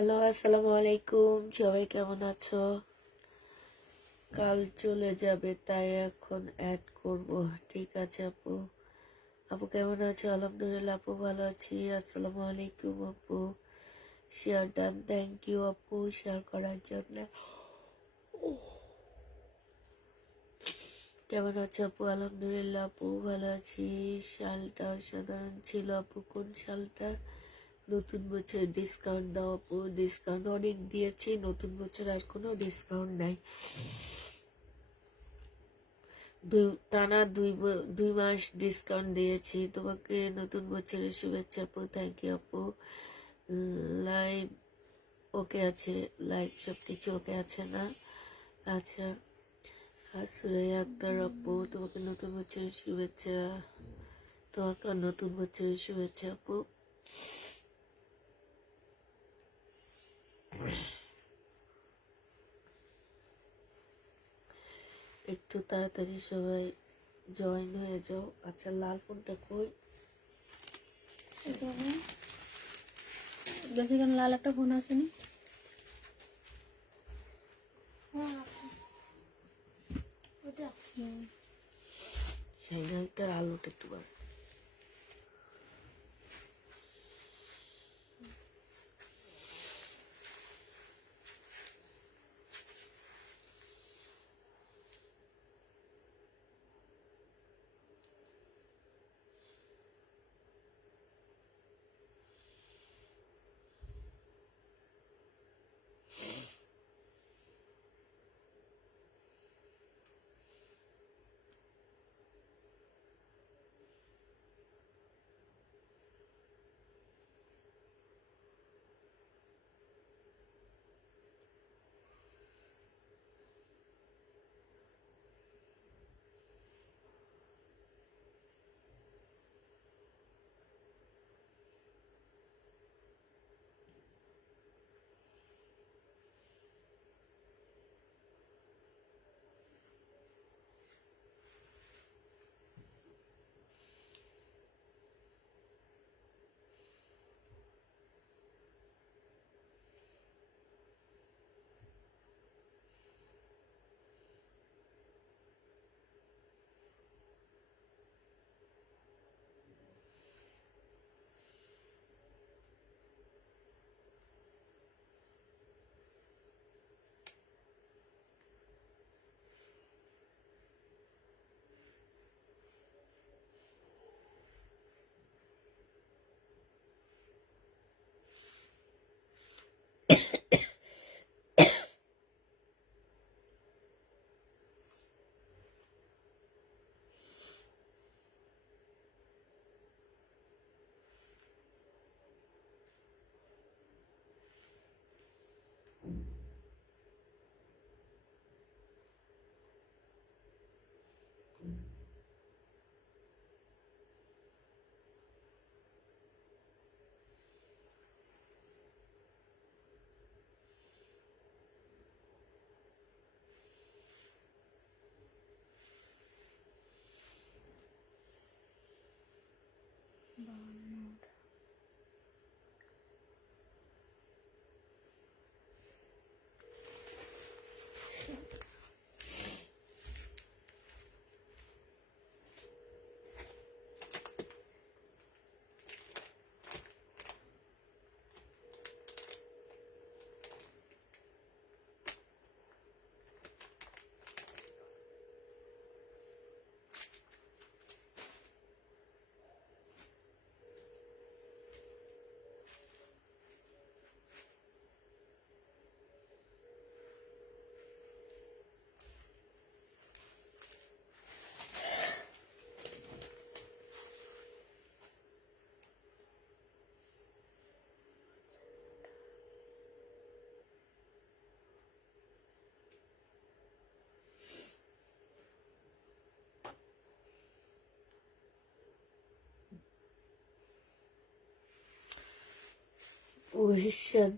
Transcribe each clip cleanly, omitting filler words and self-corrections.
Hello, আসসালামু আলাইকুম। সবাই কেমন আছো? কাল চলে যাবে তাই এখন অ্যাড করব। ঠিক আছে আপু। আপু কেমন আছো? আলহামদুলিল্লাহ আপু ভালো আছি। আসসালামু আলাইকুম আপু। শেয়ার ডান, থ্যাংক ইউ আপু শেয়ার করার জন্য। কেমন আছো আপু? আলহামদুলিল্লাহ আপু ভালো আছি। শালটা অসাধারণ ছিল আপু। কোন শালটা? নতুন বছর ডিসকাউন্ট দাও আপু। ডিসকাউন্ট অনেক দিয়েছি, নতুন বছর আর কোনো ডিসকাউন্ট নাই। টানা দুই মাস ডিসকাউন্ট দিয়েছি তোমাকে। নতুন বছরের শুভেচ্ছা আপু। থ্যাংক ইউ আপু। লাইভ ওকে আছে? লাইভ সবকিছু ওকে আছে না? আচ্ছা। সুরাইয়া আক্তার আপু, তোমাকে নতুন বছরের শুভেচ্ছা। তোমাকে নতুন বছরের শুভেচ্ছা আপু। একটু তাড়াতাড়ি সবাই জয়েন হয়ে যাও। আচ্ছা, লাল ফোনটা কই? দেখেন লাল একটা ফোন আছে নি? সাইনালটার আলোটা একটু বাড়াও।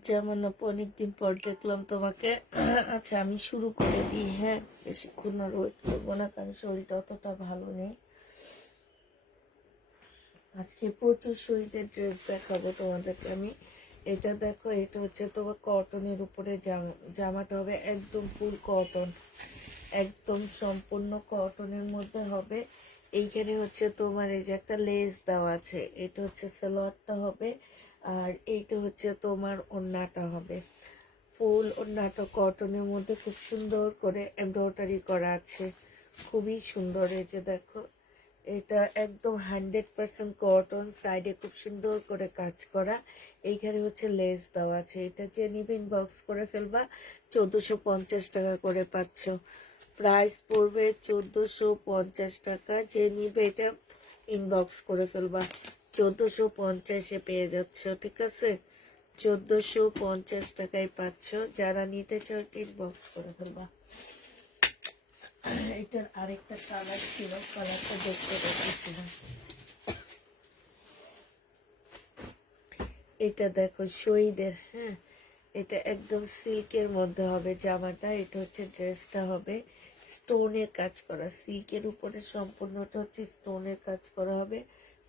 জামান আপু, অনেকদিন পর দেখলাম তোমাকে। আচ্ছা, আমি শুরু করে দিই। হ্যাঁ, বেশিক্ষণ আর ওয়েট করবো না, কারণ শরীরটা অতটা ভালো নেই। আজকে প্রচুর শরীরের ড্রেস দেখাবো তোমাদেরকে আমি। এটা দেখো, এটা হচ্ছে তোমার কটনের উপরে জামাটা হবে একদম ফুল কটন, একদম সম্পূর্ণ কটনের মধ্যে হবে। এইখানে হচ্ছে তোমার এই যে একটা লেস দেওয়া আছে, এটা হচ্ছে সালোয়ারটা হবে, আর এইটা হচ্ছে তোমার ওড়নাটা হবে। ফুল ওড়নাটা কটনের মধ্যে খুব সুন্দর করে এমব্রয়ডারি করা আছে, খুবই সুন্দর। এই যে দেখো, এটা একদম 100% কটন, সাইডে খুব সুন্দর করে কাজ করা। এইখানে হচ্ছে লেস দেওয়া আছে। এটা যে নিবে ইনবক্স করে ফেলবা, 1450 টাকা করে পাচ্ছ। প্রাইস পড়বে 1450 টাকা। যে নিবে এটা ইনবক্স করে ফেলবা, 1450-এ পেয়ে যাচ্ছ, ঠিক আছে? 1450 টাকায় পাচ্ছ। যারা নিতে চাও ইনবক্স করে ফেলবা। এটার আরেকটা কালার ছিল, কালারটা দেখতে পাচ্ছি না। এটা দেখো শহীদের, হ্যাঁ, এটা একদম সিল্কের মধ্যে হবে জামাটা। এটা হচ্ছে ড্রেসটা হবে স্টোনের কাজ করা, সিল্কের উপরে সম্পূর্ণটা হচ্ছে স্টোনের কাজ করা হবে।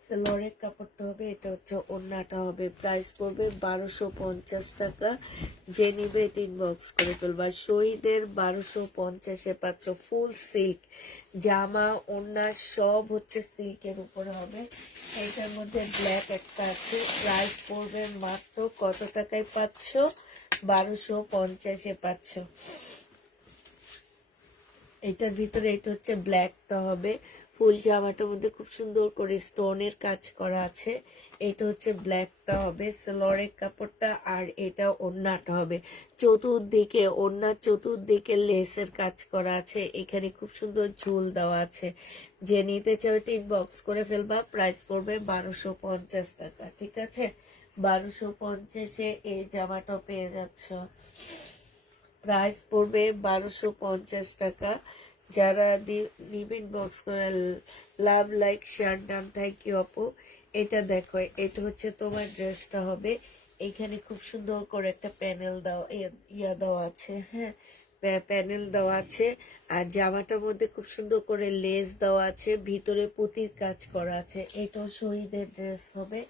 সালোয়ারের কাপড়টা হবে, এটা হচ্ছে ওড়নাটা হবে। প্রাইস পড়বে 1250 টাকা। যে নিবে এটা ইনবক্স করে ফেলবা। শহীদের 1250-এ পাচ্ছ ফুল সিল্ক জামা, ওড়না সব হচ্ছে সিল্কের উপরে হবে। এইটার মধ্যে ব্ল্যাক একটা আছে। প্রাইস পড়বে মাত্র কত টাকায় পাচ্ছ? 1250-এ পাচ্ছ। এটার ভিতরে এটা হচ্ছে ব্ল্যাকটা হবে, ফুল জামাটার মধ্যে খুব সুন্দর করে স্টোনের কাজ করা আছে। এটা হচ্ছে ব্ল্যাকটা হবে সালোয়ারের কাপড়টা, আর এটা ওড়নাটা হবে। চতুর্দিকে ওড়নার চতুর্দিকে লেসের কাজ করা আছে। এখানে খুব সুন্দর ঝুল দেওয়া আছে। যে নিতে চাও এটা ইনবক্স করে ফেলবা। প্রাইস পড়বে 1250 টাকা, ঠিক আছে? 1250-এ এই জামাটা পেয়ে যাচ্ছ। প্রাইস পড়বে 1250 টাকা। যারা নিবেন বক্স করে love, like, share done. Thank you আপু। এটা দেখো, এটা হচ্ছে তোমার ড্রেসটা হবে। এখানে খুব সুন্দর করে একটা প্যানেল দেওয়া, ইয়া দেওয়া আছে, হ্যাঁ, প্যানেল দেওয়া আছে। আর জামাটার মধ্যে খুব সুন্দর করে লেস দেওয়া আছে, ভিতরে পুঁতির কাজ করা আছে। এটাও শহীদের ড্রেস হবে।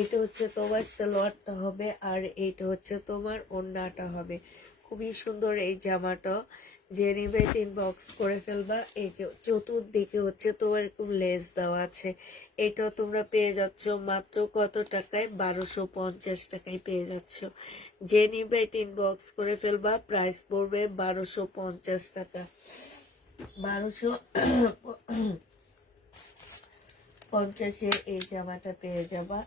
এটা হচ্ছে তোমার সালোয়ারটা হবে, আর এইটা হচ্ছে তোমার ওড়নাটা হবে। খুবই সুন্দর এই জামাটা। যে নিবে ইনবক্স করে ফেলবা। এই যে চতুর্দিকে হচ্ছে তোমার এরকম লেস দেওয়া আছে। এটাও তোমরা পেয়ে যাচ্ছ মাত্র কত টাকায়? 1250 টাকায় পেয়ে যাচ্ছ। যে নিবে ইনবক্স করে ফেলবা। প্রাইস পড়বে 1250 টাকা। 1250-এ এই জামাটা পেয়ে যাবা।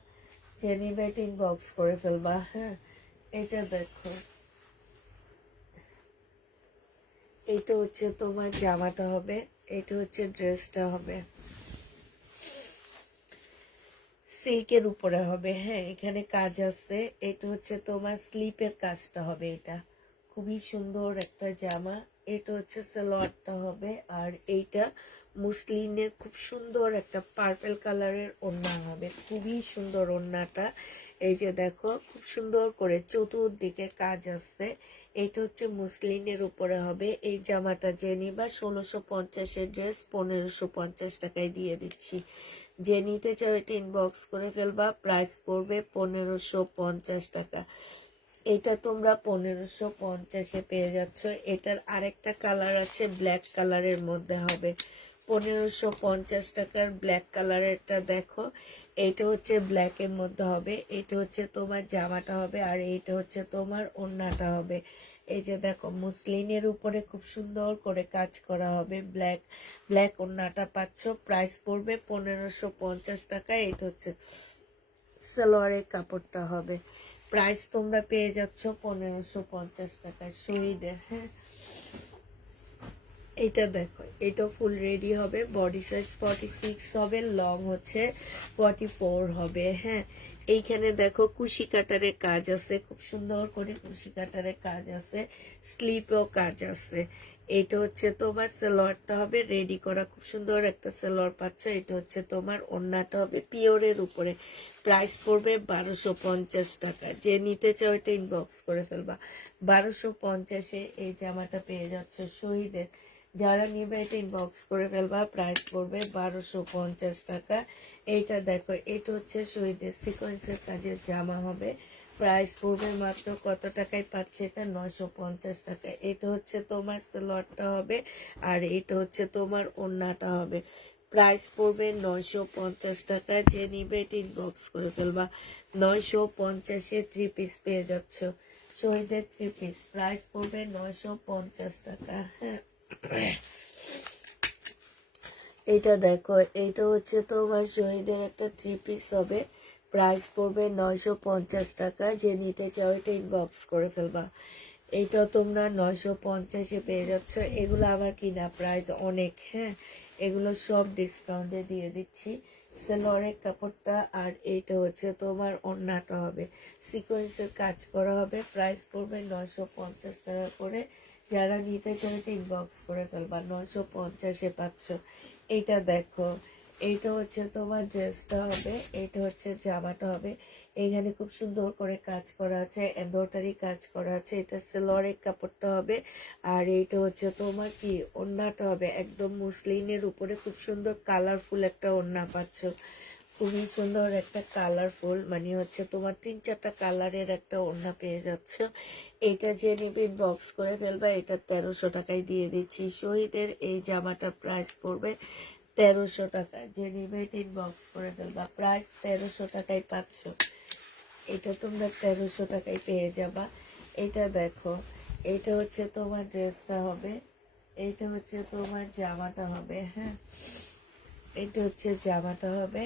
যে নিবে ইনবক্স করে ফেলবা। হ্যাঁ, এটা দেখো, এটা হচ্ছে তোমার জামাটা হবে, এটা হচ্ছে ড্রেসটা হবে, সিল্কের উপরে হবে। হ্যাঁ, এখানে কাজ আছে। এটা হচ্ছে তোমার স্লিপের কাজটা হবে। এটা খুবই সুন্দর একটা জামা। এটা হচ্ছে সালোয়ারটা হবে, আর এইটা মুসলিনের খুব সুন্দর একটা পার্পল কালারের ওড়না হবে। খুবই সুন্দর ওড়নাটা। এই যে দেখো, খুব সুন্দর করে চতুর্দিকে কাজ আছে। এটা হচ্ছে মুসলিনের উপরে হবে। এই জামাটা যে নিবা 1650-এর ড্রেস 1550 টাকায় দিয়ে দিচ্ছি। যে নিতে চাও এটা ইনবক্স করে ফেলবা। প্রাইস পড়বে 1550 টাকা। এটা তোমরা 1550-এ পেয়ে যাচ্ছ। এটার আরেকটা কালার আছে, ব্ল্যাক কালারের মধ্যে হবে। 1550 টাকার ব্ল্যাক কালারেরটা দেখো। এটা হচ্ছে ব্ল্যাকের মধ্যে হবে। এটা হচ্ছে তোমার জামাটা হবে, আর এইটা হচ্ছে তোমার ওড়নাটা হবে। এই যে দেখো, মুসলিনের উপরে খুব সুন্দর করে কাজ করা হবে। ব্ল্যাক ওড়নাটা পাচ্ছ। প্রাইস পড়বে 1550 টাকা। এটা হচ্ছে সালোয়ারের কাপড়টা হবে। প্রাইস তোমরা পেয়ে যাচ্ছ 1550 টাকায় শহীদের। হ্যাঁ, এটা দেখো, এটা ফুল রেডি হবে। বডি সাইজ 46 হবে, লং হচ্ছে 44 হবে। হ্যাঁ, এইখানে দেখো কুশি কাটারের কাজ আছে, খুব সুন্দর করে কুশি কাটারের কাজ আছে, স্লিপেও কাজ আছে। এটা হচ্ছে তোমার সালোয়ারটা হবে রেডি করা, খুব সুন্দর একটা সালোয়ার পাচ্ছ। এটা হচ্ছে তোমার ওড়নাটা হবে পিওরের উপরে। প্রাইস পড়বে 1250 টাকা। যে নিতে চাও এটা ইনবক্স করে ফেলবা। 1250-এ এই জামাটা পেয়ে যাচ্ছ শহীদের। যারা নিবে এটা ইনবক্স করে ফেলবা। প্রাইস পড়বে 1250 টাকা। এইটা দেখো, এটা হচ্ছে শহীদের সিকোয়েন্সের কাজের জামা হবে। প্রাইস পড়বে মাত্র কত টাকায় পাচ্ছে এটা, 950 টাকা। এটা হচ্ছে তোমার সালোয়ারটা হবে, আর এটা হচ্ছে তোমার ওড়নাটা হবে। প্রাইস পড়বে 950 টাকা। যে নিবে এটা ইনবক্স করে ফেলবা। 950-এ 3 পিস পেয়ে যাচ্ছ, শহীদের 3 পিস। প্রাইস পড়বে 950 টাকা। হ্যাঁ, এটা দেখো, এটা হচ্ছে তোমার শহীদের একটা 3 পিস হবে। প্রাইস পড়বে 950 টাকা। যে নিতে চাও এটা ইনবক্স করে ফেলবা। এইটা তোমরা 950-এ পেয়ে যাচ্ছ। এগুলো আমার কিনা প্রাইস অনেক। হ্যাঁ, এগুলো সব ডিসকাউন্টে দিয়ে দিচ্ছি। সেলরের কাপড়টা, আর এইটা হচ্ছে তোমার ওড়নাটা হবে, সিকোয়েন্সের কাজ করা হবে। প্রাইস পড়বে 950 টাকা করে। যারা নিতে চাও এটা ইনবক্স করে ফেলবা। 950-এ পাচ্ছ। এইটা দেখো, এইটা হচ্ছে তোমার ড্রেসটা হবে, এইটা হচ্ছে জামাটা হবে। এইখানে খুব সুন্দর করে কাজ করা আছে, এমব্রয়ডারি কাজ করা আছে। এটা সেলরের কাপড়টা হবে, আর এইটা হচ্ছে তোমার কি ওড়নাটা হবে, একদম মুসলিনের উপরে খুব সুন্দর কালারফুল একটা ওড়না পাচ্ছ। খুবই সুন্দর একটা কালারফুল, মানে হচ্ছে তোমার 3-4টা কালারের একটা ওড়না পেয়ে যাচ্ছ। এটা যে নিবি বক্স করে ফেলবা। এটা 1300 টাকায় দিয়ে দিচ্ছি। শহীদের এই জামাটা প্রাইস পড়বে 1300 টাকা। যে নিবে বক্স করে ফেলবা। প্রাইস 1300 টাকায় পাচ্ছ। এটা তোমরা 1300 টাকায় পেয়ে যাবা। এটা দেখো, এটা হচ্ছে তোমার ড্রেসটা হবে, এইটা হচ্ছে তোমার জামাটা হবে। হ্যাঁ, এটা হচ্ছে জামাটা হবে।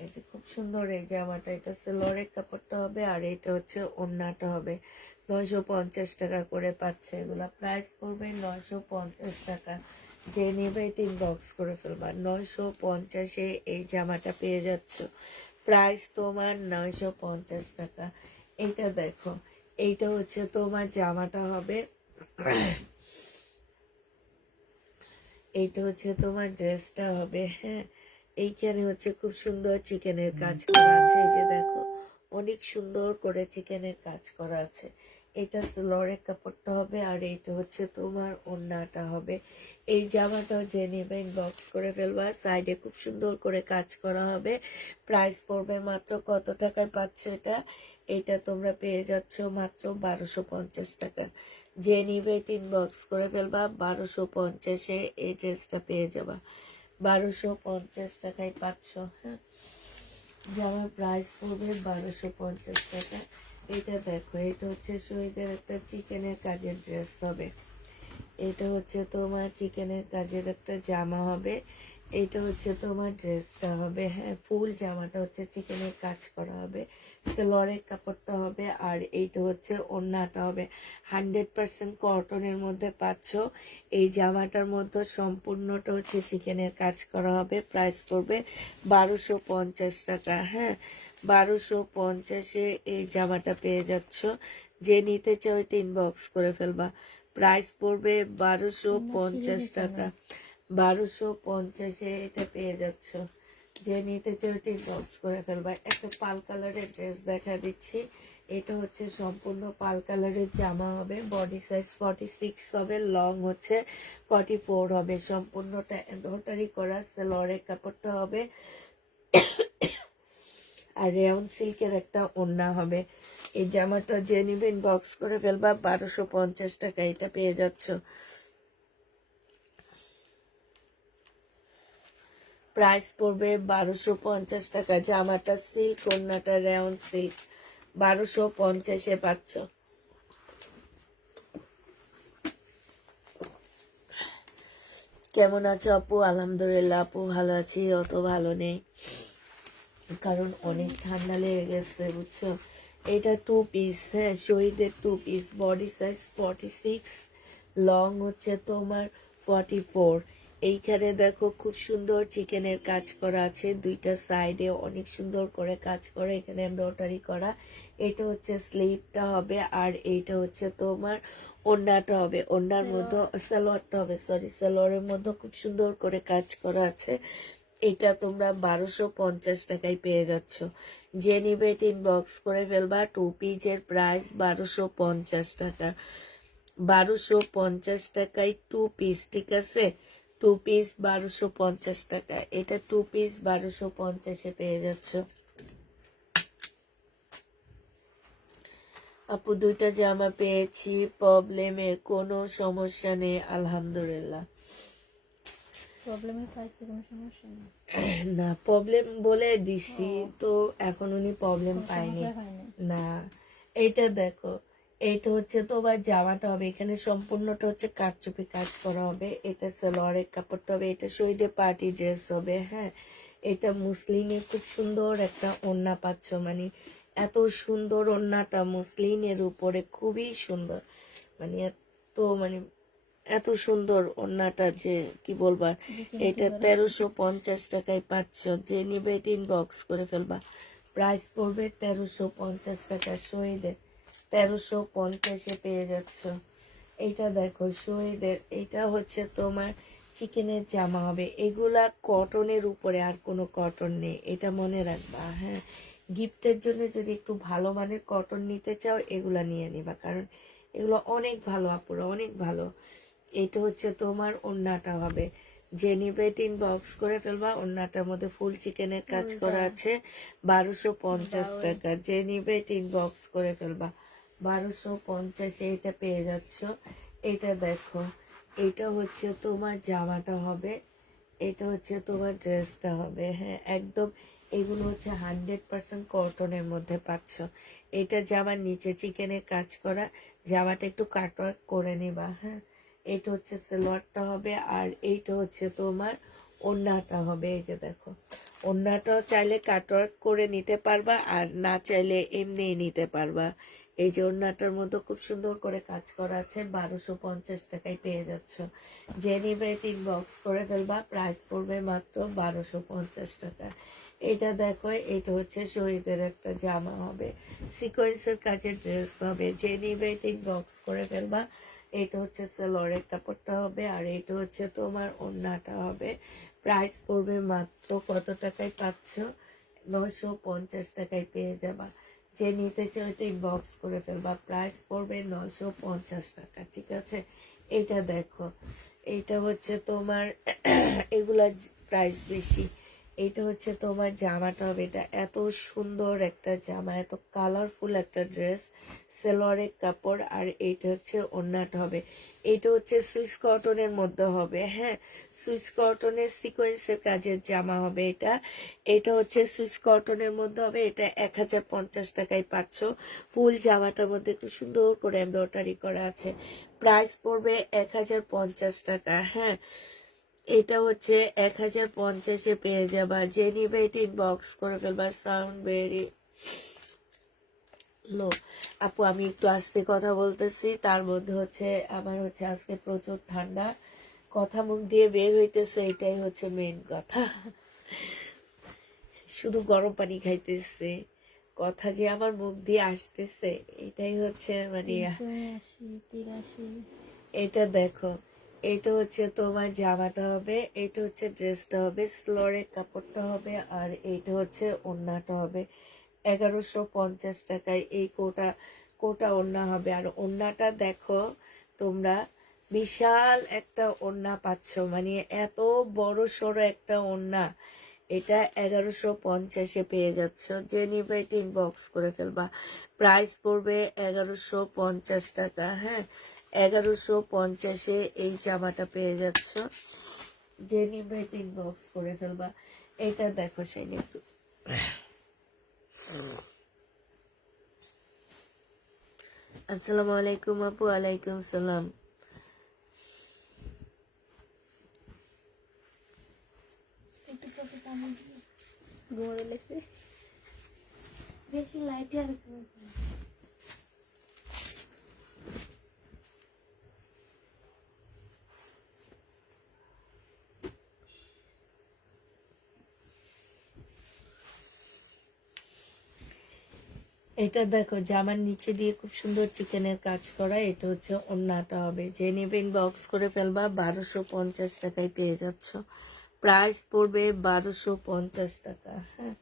এই যে খুব সুন্দর এই জামাটা, এটা সেলরের কাপড়টা হবে, আর এটা হচ্ছে ওড়নাটা হবে। 950 টাকা করে পাচ্ছে এগুলা। প্রাইস পড়বে 950 টাকা। যে নেবে এটা ইনবক্স করে ফেলবা। 950-এ এই জামাটা পেয়ে যাচ্ছ। প্রাইস তোমার 950 টাকা। এইটা দেখো, এইটা হচ্ছে তোমার জামাটা হবে, এইটা হচ্ছে তোমার ড্রেসটা হবে। হ্যাঁ, এইখানে হচ্ছে খুব সুন্দর চিকেনের কাজ করা আছে। এই যে দেখো, অনেক সুন্দর করে চিকেনের কাজ করা আছে। এটা সেলরের কাপড়টা হবে, আর এইটা হচ্ছে তোমার ওড়নাটা হবে। এই জামাটাও যে নেবে ইনবক্স করে ফেলবা। সাইডে খুব সুন্দর করে কাজ করা হবে। প্রাইস পড়বে মাত্র কত টাকায় পাচ্ছ এটা, এটা তোমরা পেয়ে যাচ্ছ মাত্র 1250 টাকা। যে নিবে ইনবক্স করে ফেলবা। 1250-এ এই ড্রেসটা পেয়ে যাবা। 1250 টাকায় পাচ্ছ। হ্যাঁ, জামার প্রাইস পড়বে 1250 টাকা। এটা দেখো, এটা হচ্ছে শহীদের একটা চিকেনের কাজের ড্রেস হবে। এটা হচ্ছে তোমার চিকেনের কাজের একটা জামা হবে। এইটা হচ্ছে তোমার ড্রেসটা হবে। হ্যাঁ, ফুল জামাটা হচ্ছে চিকেনের কাজ করা হবে, সেলরের কাপড়টা হবে, আর এইটা হচ্ছে ওড়নাটা হবে। 100% কটনের মধ্যে পাচ্ছ। এই জামাটার মধ্যে সম্পূর্ণটা হচ্ছে চিকেনের কাজ করা হবে। প্রাইস পড়বে 1250 টাকা। হ্যাঁ, 1250-এ এই জামাটা পেয়ে যাচ্ছ। যে নিতে চাও এটা ইনবক্স করে ফেলবা। প্রাইস পড়বে 1250 টাকা। 1250-এ এটা পেয়ে যাচ্ছ। যে নিতে চাও এটা ইনবক্স করে ফেলবা। একটা পাল কালারের ড্রেস দেখা দিচ্ছি। এটা হচ্ছে সম্পূর্ণ পাল কালারের জামা হবে। বডি সাইজ 46 হবে, লং হচ্ছে 44 হবে। সম্পূর্ণটা এমব্রয়ডারি করা, সেলরের কাপড়টা হবে, আর রেয়ন সিল্কের একটা ওড়না হবে। এই জামাটা যে নিবেন বক্স করে ফেলবা। 1250 টাকা এটা পেয়ে যাচ্ছ। প্রাইস পড়বে 1250 টাকা। জামাটা সিল্ক, ওড়নাটা রেয়ন সিল্ক। 1250-এ পাচ্ছ। কেমন আছো আপু? আলহামদুলিল্লাহ আপু ভালো আছি, অত ভালো নেই, কারণ অনেক ঠান্ডা লেগে গেছে বুঝছো। এটা 2 পিস। হ্যাঁ, শহীদের 2 পিস। বডি সাইজ 46, লং হচ্ছে তোমার 44। এইখানে দেখো খুব সুন্দর চিকেনের কাজ করা আছে, দুইটা সাইডে অনেক সুন্দর করে কাজ করে, এখানে এমব্রয়ডারি করা। এটা হচ্ছে স্লিভটা হবে, আর এইটা হচ্ছে তোমার ওড়নাটা হবে। ওড়নার মধ্যে সালোয়ারটা হবে, সরি, সালোয়ারের মধ্যে খুব সুন্দর করে কাজ করা আছে। এটা তোমরা 1250 টাকায় পেয়ে যাচ্ছ। যে নিবে এটা ইনবক্স করে ফেলবা। 2 পিসের প্রাইস 1250 টাকা। 1250 টাকায় 2 পিস, ঠিক আছে? 2 পিস 1250 টাকা। এটা 2 পিস 1250-এ পেয়ে যাচ্ছ। আপু দুইটা জামা পেয়েছি, প্রবলেমের কোনো সমস্যা নেই আলহামদুলিল্লাহ। প্রবলেমে পাইছি, কোনো সমস্যা নেই। না প্রবলেম বলে দিছি ও, তো, এখন উনি প্রবলেম কোনো পায়নি। সমস্যা হয়নি। না এইটা দেখো, এইটা হচ্ছে তোমার জামাটা হবে, এখানে সম্পূর্ণটা হচ্ছে কারচুপি কাজ করা হবে। এটা সালোয়ারের কাপড়টা হবে, এটা শহীদের পার্টি ড্রেস হবে। হ্যাঁ, এটা মুসলিনের খুব সুন্দর একটা ওড়না পাচ্ছ, মানে এত সুন্দর ওড়নাটা মুসলিনের উপরে, খুবই সুন্দর, মানে এত মানে এত সুন্দর ওড়নাটা যে কি বলবার। বিকিনি এটা করে। 1350 টাকায় পাচ্ছ, যে নিবে ইনবক্স করে ফেলবা। প্রাইস পড়বে 1350 টাকা, শহীদের 1350-এ পেয়ে যাচ্ছ। এইটা দেখো শহীদের, এটা হচ্ছে তোমার চিকেনের জামা হবে, এগুলা কটনের উপরে, আর কোনো কটন নেই, এটা মনে রাখবা। হ্যাঁ, গিফটের জন্য যদি একটু ভালো মানের কটন নিতে চাও এগুলা নিয়ে নিবা, কারণ এগুলো অনেক ভালো আপুরা, অনেক ভালো। এটা হচ্ছে তোমার ওড়নাটা হবে, যে নিবে ইনবক্স করে ফেলবা। ওড়নাটার মধ্যে ফুল চিকেনের কাজ করা আছে, 1250 টাকা, যে নিবে ইনবক্স করে ফেলবা। 1250 এটা পেয়ে যাচ্ছ। এটা দেখো, এটা হচ্ছে তোমার জামাটা হবে, এটা হচ্ছে তোমার ড্রেসটা হবে। হ্যাঁ একদম, এগুলো হচ্ছে 100% কটনের মধ্যে পাচ্ছ। এটা জামার নিচে চিকেনের কাজ করা, জামাটা একটু কাটওয়ার্ক করে নিবা। হ্যাঁ, এটা হচ্ছে সালোয়ারটা হবে, আর এইটা হচ্ছে তোমার ওড়নাটা হবে। এই যে দেখো, ওড়নাটাও চাইলে কাটওয়ার্ক করে নিতে পারবা, আর না চাইলে এমনিই নিতে পারবা। এই যে ওড়নাটার মধ্যে খুব সুন্দর করে কাজ করা আছে, 1250 টাকায় পেয়ে যাচ্ছ। যে নিবে ইনবক্স করে ফেলবা, প্রাইস পড়বে মাত্র 1250 টাকা। এটা দেখো, এটা হচ্ছে শহীদের একটা জামা হবে, সিকোয়েন্সের কাজের ড্রেস হবে, যে নিবে ইনবক্স করে ফেলবা। এটা হচ্ছে সালোয়ারের কাপড়টা হবে, আর এটা হচ্ছে তোমার ওড়নাটা হবে। প্রাইস পড়বে মাত্র কত টাকায় পাচ্ছ? 950 টাকায় পেয়ে যাবা। যে নিতে চাও এটা ইনবক্স করে ফেলবা, প্রাইস পড়বে 950 টাকা। ঠিক আছে, এটা দেখো, এইটা হচ্ছে তোমার এগুলার প্রাইস বেশি। এটা হচ্ছে তোমার জামাটা হবে, এটা এত সুন্দর একটা জামা, এত কালারফুল একটা ড্রেস, সালোয়ারের কাপড়, আর এইটা হচ্ছে ওড়নাটা হবে। এটা হচ্ছে সুইস কটনের মধ্যে হবে। হ্যাঁ, সুইস কটনের সিকোয়েন্সের কাজের জামা হবে এটা। এটা হচ্ছে সুইস কটনের মধ্যে হবে, এটা 1050 টাকায় পাচ্ছ। ফুল জামাটার মধ্যে খুব সুন্দর করে এমব্রয়ডারি করা আছে, প্রাইস পড়বে 1050 টাকা। হ্যাঁ, এটা হচ্ছে 1050-এ পেয়ে যাবা। যে নিবে এটা ইনবক্স করে ফেলবা। সাউন্ড ভেরি লো আপু, আমি একটু আস্তে কথা বলতেছি, তার মধ্যে হচ্ছে আমার হচ্ছে আজকে প্রচুর ঠান্ডা, কথা মুখ দিয়ে বের হইতেছে, এটাই হচ্ছে মেইন কথা। শুধু গরম পানি খাইতেছে, কথা যে আমার মুখ দিয়ে আসতেছে, এটাই হচ্ছে মানে। 380, 83। এটা দেখো, এটা হচ্ছে তোমার জামাটা হবে, এটা হচ্ছে ড্রেসটা হবে, স্লোরের কাপড়টা হবে, আর এইটা হচ্ছে ওড়নাটা হবে। 1150 টাকায় এই কোটা কোটা ওড়না হবে। আর ওড়নাটা দেখো তোমরা, বিশাল একটা ওড়না পাচ্ছ, মানে এত বড় সড়ো একটা ওড়না। এটা 1150-এ পেয়ে যাচ্ছ, যে নিবে এটা ইনবক্স করে ফেলবা। প্রাইস পড়বে 1150 টাকা। হ্যাঁ, 1150-এ এই জামাটা পেয়ে যাচ্ছ, যে নিবে এটা ইনবক্স করে ফেলবা। এটা দেখো শাইনি একটু। আসসালামু আলাইকুম আপু। ওয়ালাইকুম সালাম। একটু চোখে পানি দিয়ে ঘুমোতে লেগেছে, বেশি লাইটে আর এটা দেখো, জামার নিচে দিয়ে খুব সুন্দর চিকেনের কাজ করা, এটা হচ্ছে ওড়নাটা হবে। যে নেবে ইনবক্স করে ফেলবা, 1250 টাকায় পেয়ে যাচ্ছ। প্রাইস পড়বে 1250 টাকা। হ্যাঁ,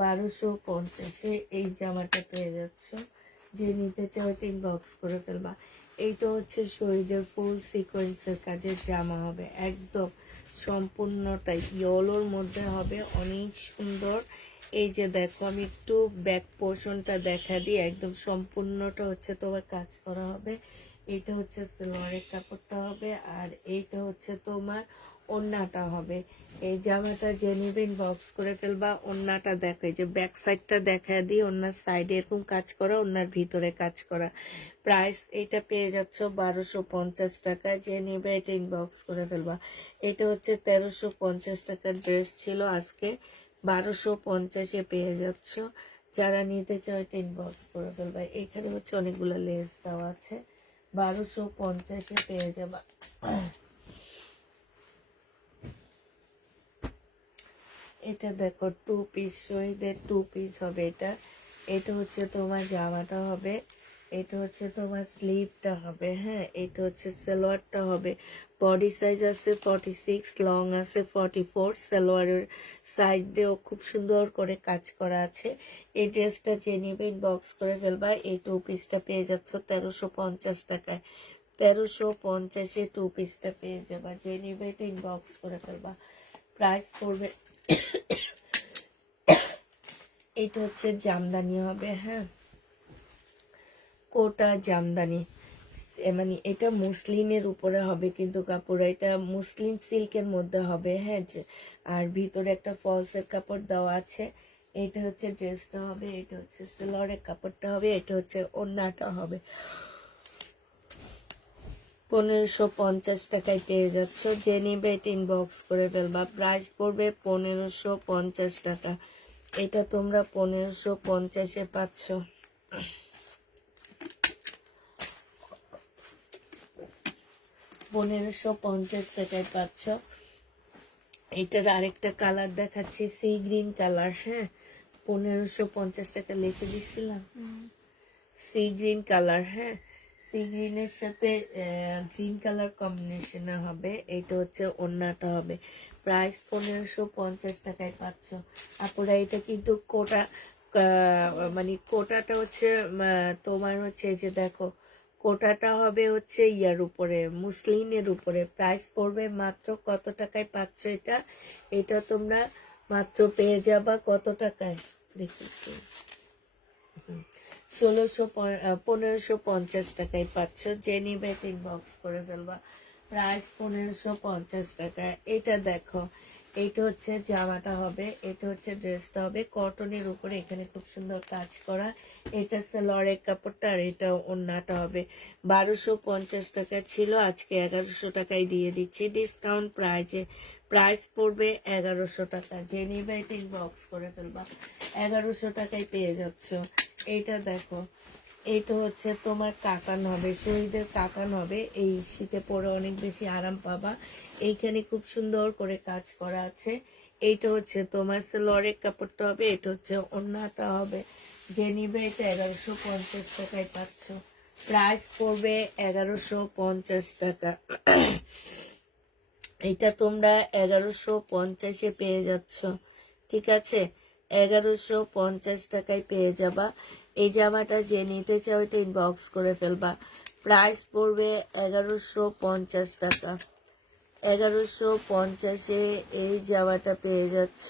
1250-এ এই জামাটা পেয়ে যাচ্ছ। যে নিতে চাও এটা ইনবক্স করে ফেলবা। এইটা হচ্ছে শহীদের ফুল সিকোয়েন্সের কাজের জামা হবে, একদম সম্পূর্ণটাই ইয়েলোর মধ্যে হবে, অনেক সুন্দর। এই যে দেখো আমি একটু ব্যাক পোর্শনটা দেখা দিই, একদম সম্পূর্ণটা হচ্ছে তোমার কাজ করা হবে। এইটা হচ্ছে সালোয়ারের কাপড়টা হবে, আর এইটা হচ্ছে তোমার ওড়নাটা হবে। এই জামাটা যে নিবেন বক্স করে ফেলবা। ওড়নাটা দেখো, এই যে ব্যাক সাইডটা দেখা দিই, ওড়নার সাইডে এরকম কাজ করা, ওড়নার ভিতরে কাজ করা। প্রাইস এটা পেয়ে যাচ্ছ 1250 টাকা। যে নেবে এটা ইনবক্স করে ফেলবা। এটা হচ্ছে 1350 টাকার ড্রেস ছিল, আজকে 1250-এ পেয়ে যাচ্ছ। যারা নিতে চাও এটা ইনবক্স করে ফেলবা। এখানে হচ্ছে অনেকগুলো লেস দেওয়া আছে, 1250-এ পেয়ে যাবা। এটা দেখো টু পিস, শহীদের টু পিস হবে এটা। এটা হচ্ছে তোমার জামাটা হবে, এটা হচ্ছে তোমার স্লিভটা হবে, হ্যাঁ। এটা হচ্ছে সালোয়ারটা হবে। বডি সাইজ আছে 46, লং আছে 44। সালোয়ারের সাইডেও খুব সুন্দর করে কাজ করা আছে। এই ড্রেসটা যে নিবে বক্স করে ফেলবা। এই টু পিসটা পেয়ে যাচ্ছ 1350 টাকায়। 1350-এ টু পিসটা পেয়ে যাবা। যে নিবে এটা ইনবক্স করে ফেলবা। প্রাইস পড়বে, এটা হচ্ছে জামদানি হবে, হ্যাঁ, কোটা জামদানি। মানে এটা মুসলিনের উপরে হবে কিন্তু কাপড়, এটা মুসলিন সিল্কের মধ্যে হবে, হ্যাঁ। আর ভিতরে একটা ফলসের কাপড় দেওয়া আছে। এটা হচ্ছে ড্রেসটা হবে, এটা হচ্ছে সালোয়ারের কাপড়টা হবে, এটা হচ্ছে ওড়নাটা হবে। 1550 টাকায় পেয়ে যাচ্ছ। যে নিবে এটা ইনবক্স করে ফেলবা। প্রাইস পড়বে 1550 টাকা। এটা তোমরা 1550-এ পাচ্ছ। 1550 টাকায় পাচ্ছ। এটার আরেকটা কালার দেখাচ্ছি, সি গ্রিন কালার, হ্যাঁ। 1550 টাকা লিখে দিছিলাম। সি গ্রিন কালার, হ্যাঁ। সি গ্রিনের সাথে গ্রিন কালার কম্বিনেশনে হবে। এইটা হচ্ছে ওড়নাটা হবে। প্রাইস 1550 টাকায় পাচ্ছ। আপনারা এটা কিন্তু কোটা, মানে কোটাটা হচ্ছে তোমার হচ্ছে এই যে দেখো, কোটাটা হবে হচ্ছে ইয়ার উপরে, মুসলিনের উপরে। প্রাইস পড়বে মাত্র কত টাকায় পাচ্ছ এটা? এটা তোমরা মাত্র পেয়ে যাবা কত টাকায় দেখি, 1550 টাকায় পাচ্ছ। যে নিবে ইনবক্স করে ফেলবা। প্রাইস 1550 টাকা। এটা দেখো, এইটা হচ্ছে জামাটা হবে, এটা হচ্ছে ড্রেসটা হবে কটনের উপরে, এখানে খুব সুন্দর কাজ করা। এটা সালোয়ারের কাপড়টা, আর এটা ওড়নাটা হবে। 1250 টাকা ছিল, আজকে 1100 টাকায় দিয়ে দিচ্ছি ডিসকাউন্ট প্রাইজে। প্রাইস পড়বে 1100 টাকা। যে নিবে এটা ইনবক্স করে ফেলবা। 1100 টাকায় পেয়ে যাচ্ছ। এইটা দেখো, এইটা হচ্ছে তোমার কাতান হবে, শহীদের কাতান হবে। এই শীতে পরে অনেক বেশি আরাম পাবা। এইখানে খুব সুন্দর করে কাজ করা আছে। এইটা হচ্ছে তোমার সালোয়ারের কাপড়টা হবে, এটা হচ্ছে ওড়নাটা হবে। যে নিবে এটা 1150 টাকায় পাচ্ছ। প্রাইস পড়বে 1150 টাকা। এটা তোমরা 1150-এ পেয়ে যাচ্ছ, ঠিক আছে। 1150 টাকায় পেয়ে যাবা। এই জামাটা যে নিতে চাও এটা ইনবক্স করে ফেলবা। প্রাইস পড়বে 1150 টাকা। 1150-এ এই জামাটা পেয়ে যাচ্ছ।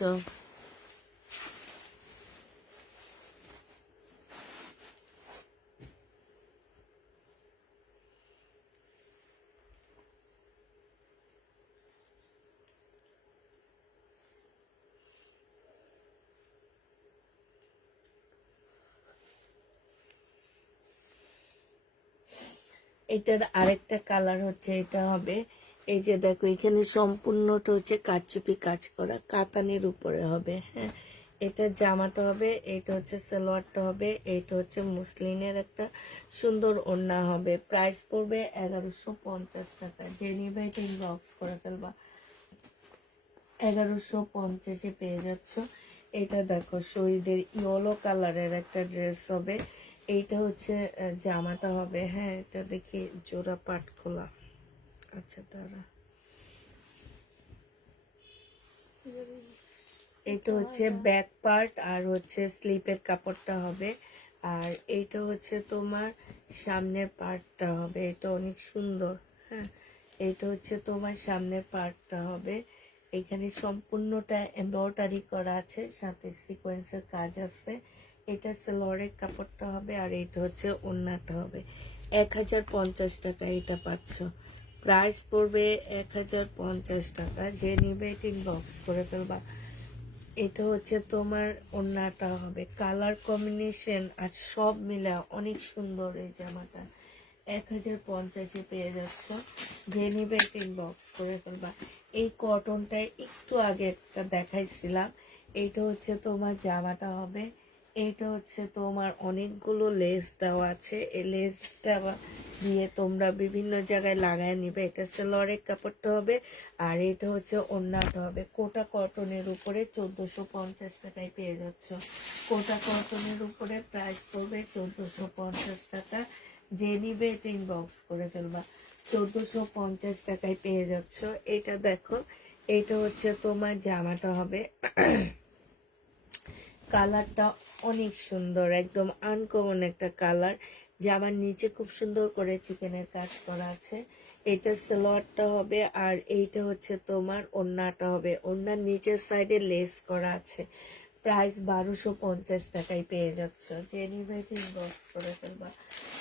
এটার আরেকটা কালার হচ্ছে, এটা হবে, এই যে দেখো এখানে সম্পূর্ণটা হচ্ছে কারচুপি কাজ করা, কাতানের উপরে হবে, হ্যাঁ। এটা জামাটা হবে, এটা হচ্ছে সালোয়ারটা হবে, এটা হচ্ছে মুসলিনের একটা সুন্দর ওড়না হবে। প্রাইস পড়বে 1150 টাকা। যে নিবে এটা ইনবক্স করে ফেলবা। 1150-এ পেয়ে যাচ্ছ। এটা দেখো শহীদের ইয়েলো কালারের একটা ড্রেস হবে। এইটা হচ্ছে জামাটা হবে, হ্যাঁ। এটা দেখি জোড়া পাট খোলা, আচ্ছা তারা, এটা হচ্ছে ব্যাক পার্ট, আর হচ্ছে স্লিপের কাপড়টা হবে। আর এইটা হচ্ছে তোমার সামনের পার্টটা হবে, এটা অনেক সুন্দর, হ্যাঁ। এইটা হচ্ছে তোমার সামনের পার্টটা হবে। এখানে সম্পূর্ণটা এমব্রয়ডারি করা আছে, সাথে সিকোয়েন্সের কাজ আছে। এটা সালোয়ারের কাপড়টা হবে, আর এটা হচ্ছে ওড়নাটা হবে। 1050 টাকা এটা পাচ্ছ। প্রাইস পড়বে 1050 টাকা। যে নিবে এটা ইনবক্স করে ফেলবা। এটা হচ্ছে তোমার ওড়নাটা হবে, কালার কম্বিনেশন আর সব মিলা অনেক সুন্দর এই জামাটা। 1050-এ পেয়ে যাচ্ছ। যে নিবে একটা ইনবক্স করে ফেলবা। এই কটনটায় একটু আগে একটা দেখাইছিলাম। এইটা হচ্ছে তোমার জামাটা হবে। এইটা হচ্ছে তোমার অনেকগুলো লেস দেওয়া আছে, এই লেসটা দিয়ে তোমরা বিভিন্ন জায়গায় লাগায় নিবে। এটা সালোয়ারের কাপড়টা হবে, আর এটা হচ্ছে ওড়নাটা হবে। কোটা কটনের উপরে 1450 টাকায় পেয়ে যাচ্ছ। কোটা কটনের উপরে প্রাইস পড়বে 1450 টাকা। যে নিবে এটা ইনবক্স করে ফেলবা। 1450 টাকায় পেয়ে যাচ্ছ। এটা দেখো, এটা হচ্ছে তোমার জামাটা হবে। কালারটা অনেক সুন্দর, একদম আনকমন একটা কালার। জামার নিচে খুব সুন্দর করে চিকেনের কাজ করা আছে। এটা সালোয়ারটা হবে, আর এইটা হচ্ছে তোমার ওড়নাটা হবে। ওড়নার নিচের সাইডে লেস করা আছে। প্রাইস 1250 টাকায় পেয়ে যাচ্ছ। যে নিবে ইনবক্স করে ফেলবা।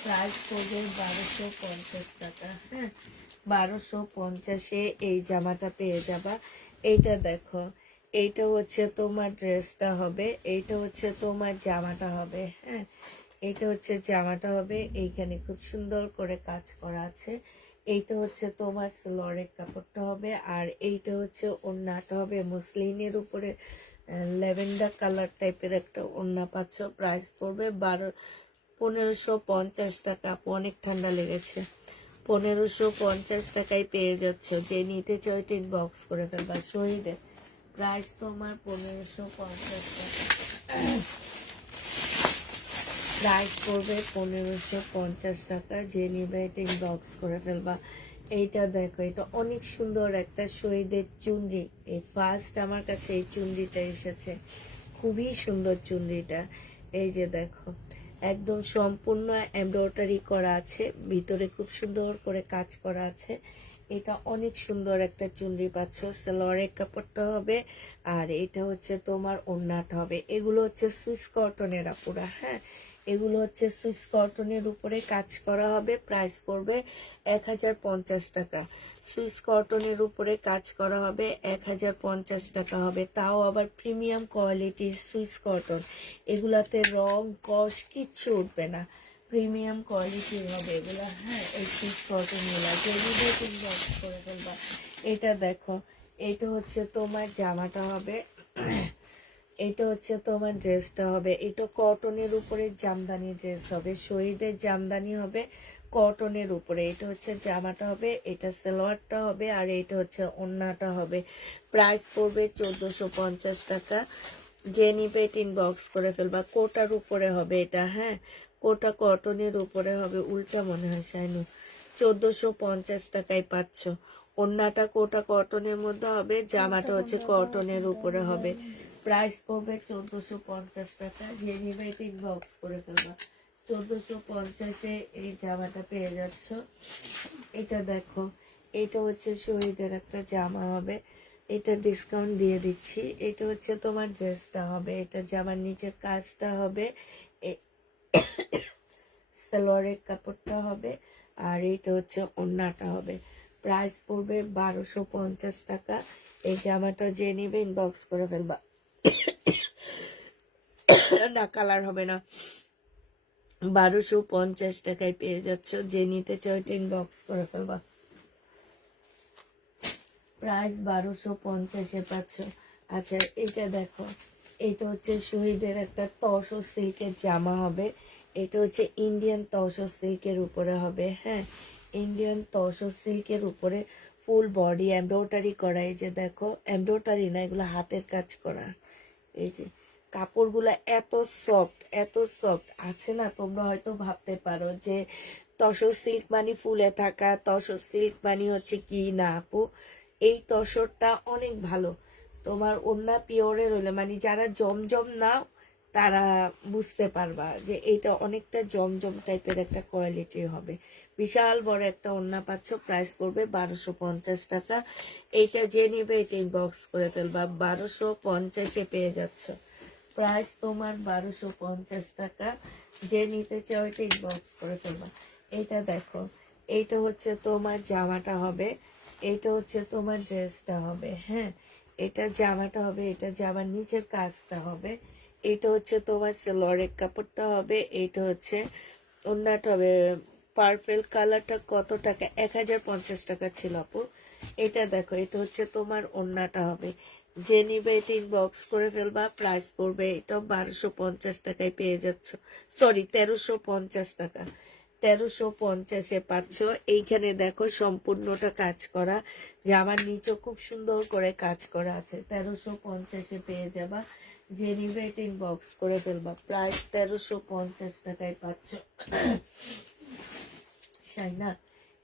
প্রাইস পড়বে 1250 টাকা। হ্যাঁ, 1250-এ এই জামাটা পেয়ে যাবা। এইটা দেখো, এইটা হচ্ছে তোমার ড্রেসটা হবে, এইটা হচ্ছে তোমার জামাটা হবে। হ্যাঁ, এইটা হচ্ছে জামাটা হবে। এইখানে খুব সুন্দর করে কাজ করা আছে। এইটা হচ্ছে তোমার সালোয়ারের কাপড়টা হবে, আর এইটা হচ্ছে ওড়নাটা হবে। মুসলিনের উপরে ল্যাভেন্ডার কালার টাইপের একটা ওড়না পাচ্ছ। প্রাইস পড়বে 1550 টাকা। অনেক ঠান্ডা লেগেছে। 1550 টাকায় পেয়ে যাচ্ছ। যে নিতে চাই বক্স করে ফেলবা। শহীদের প্রাইস তোমার 1550 টাকা। প্রাইস পড়বে 1550 টাকা। যে নিবে এটা ইনবক্স করে ফেলবা। এইটা দেখো, এটা অনেক সুন্দর একটা শহীদের চুনরি। এই ফার্স্ট আমার কাছে এই চুনরিটা এসেছে। খুবই সুন্দর চুনরিটা। এই যে দেখো, একদম সম্পূর্ণ এমব্রয়ডারি করা আছে, ভিতরে খুব সুন্দর করে কাজ করা আছে। এটা অনেক সুন্দর একটা চুনরি পাচ্ছ। সালোয়ারের কাপড়টা হবে, আর এটা হচ্ছে তোমার ওড়নাটা হবে। এগুলো হচ্ছে সুইস কটনের আপুরা। হ্যাঁ, এগুলো হচ্ছে সুইস কটনের উপরে কাজ করা হবে। প্রাইস পড়বে 1050 টাকা। সুইস কটনের উপরে কাজ করা হবে, 1050 টাকা হবে। তাও আবার প্রিমিয়াম কোয়ালিটির সুইস কটন। এগুলাতে রং কস কিচ্ছু উঠবে না, প্রিমিয়াম কোয়ালিটির হবে এগুলা। হ্যাঁ, এই সুইস কটন গুলা যেগুলো ইনবক্স করে ফেলবা। এটা দেখো, এটা হচ্ছে তোমার জামাটা হবে। এটা হচ্ছে তোমার ড্রেসটা হবে। এটা কটনের উপরে জামদানি ড্রেস হবে, শহীদের জামদানি হবে কটনের উপরে। এটা হচ্ছে জামাটা হবে, এটা সালোয়ারটা হবে, আর এটা হচ্ছে ওড়নাটা হবে। প্রাইস পড়বে 1450 টাকা। যে নিবে এটা ইনবক্স করে ফেলবা। কোটার উপরে হবে এটা। হ্যাঁ, কোটা কটনের উপরে হবে। উল্টা মনে হয় শাইনু। 1450 টাকায় পাচ্ছ। ওড়নাটা কোটা কটনের মধ্যে হবে, জামাটা হচ্ছে কটনের উপরে হবে। প্রাইস পড়বে 1450 টাকা। যে নিবে এটা ইনবক্স করে ফেলবা। 1450-এ এই জামাটা পেয়ে যাচ্ছ। এটা দেখো, এটা হচ্ছে শহীদের একটা জামা হবে। এটা ডিসকাউন্ট দিয়ে দিচ্ছি। এটা হচ্ছে তোমার ড্রেসটা হবে। এটা জামার নিচের কাজটা হবে, সালোয়ারের কাপড়টা হবে, আর এটা হচ্ছে ওড়নাটা হবে। প্রাইস পড়বে 1250 টাকা। এই জামাটা যে নিবে ইনবক্স করে ফেলবা। না, কালার হবে না। 1250 টাকায় পেয়ে যাচ্ছ। যে নিতে চাও এটা ইনবক্স করে ফেলবা। প্রাইস 1250-এ পাচ্ছ। আচ্ছা, এটা দেখো, এটা হচ্ছে শহীদের একটা তসর সিল্কের জামা হবে। এটা হচ্ছে ইন্ডিয়ান তসর সিল্কের উপরে হবে। হ্যাঁ, ইন্ডিয়ান তসর সিল্কের উপরে ফুল বডি এমব্রয়ডারি করা। এই যে দেখো, এমব্রয়ডারি না, এগুলো হাতের কাজ করা। এই যে কাপড়গুলো এত সফট, এত সফট আছে না, তোমরা হয়তো ভাবতে পারো যে তসর সিল্ক মানে ফুলে থাকা, তসর সিল্ক মানে হচ্ছে কি না আপু। এই তসরটা অনেক ভালো। তোমার ওড়না পিওরের হলে, মানে যারা জমজম না তারা বুঝতে পারবা যে এটা অনেকটা জমজম টাইপের একটা কোয়ালিটি হবে। বিশাল বড় একটা ওড়না পাচ্ছ, প্রাইস পড়বে 1250 টাকা। এইটা যে নিবে এটা ইনবক্স করে ফেলবা, 1250-এ পেয়ে যাচ্ছ। প্রাইস তোমার 1250 টাকা। যে নিতে চাও এটা ইনবক্স করে ফেলবা। এইটা দেখো, এইটা হচ্ছে তোমার জামাটা হবে, এইটা হচ্ছে তোমার ড্রেসটা হবে। হ্যাঁ, এটা জামাটা হবে, এটা জামার নিচের কাজটা হবে, এটা হচ্ছে তোমার সেলোয়ারের কাপড়টা হবে, এইটা হচ্ছে ওড়নাটা হবে। পার্পেল কালারটা কত টাকা? 1050 টাকা ছিল আপু। এটা দেখো, এটা হচ্ছে তোমার ওড়নাটা হবে। যে নিবে এটা ইনবক্স করে ফেলবা, প্রাইস পড়বে এটা 1250 টাকায় পেয়ে যাচ্ছ। সরি, 1350 টাকা। 1350-এ পাচ্ছ। এইখানে দেখো সম্পূর্ণটা কাজ করা, যে আমার নিচে খুব সুন্দর করে কাজ করা আছে। 1350-এ পেয়ে যাবা। যে নিবে এটা ইনবক্স করে ফেলবা, প্রাইস 1350 টাকায় পাচ্ছ। শাইনা,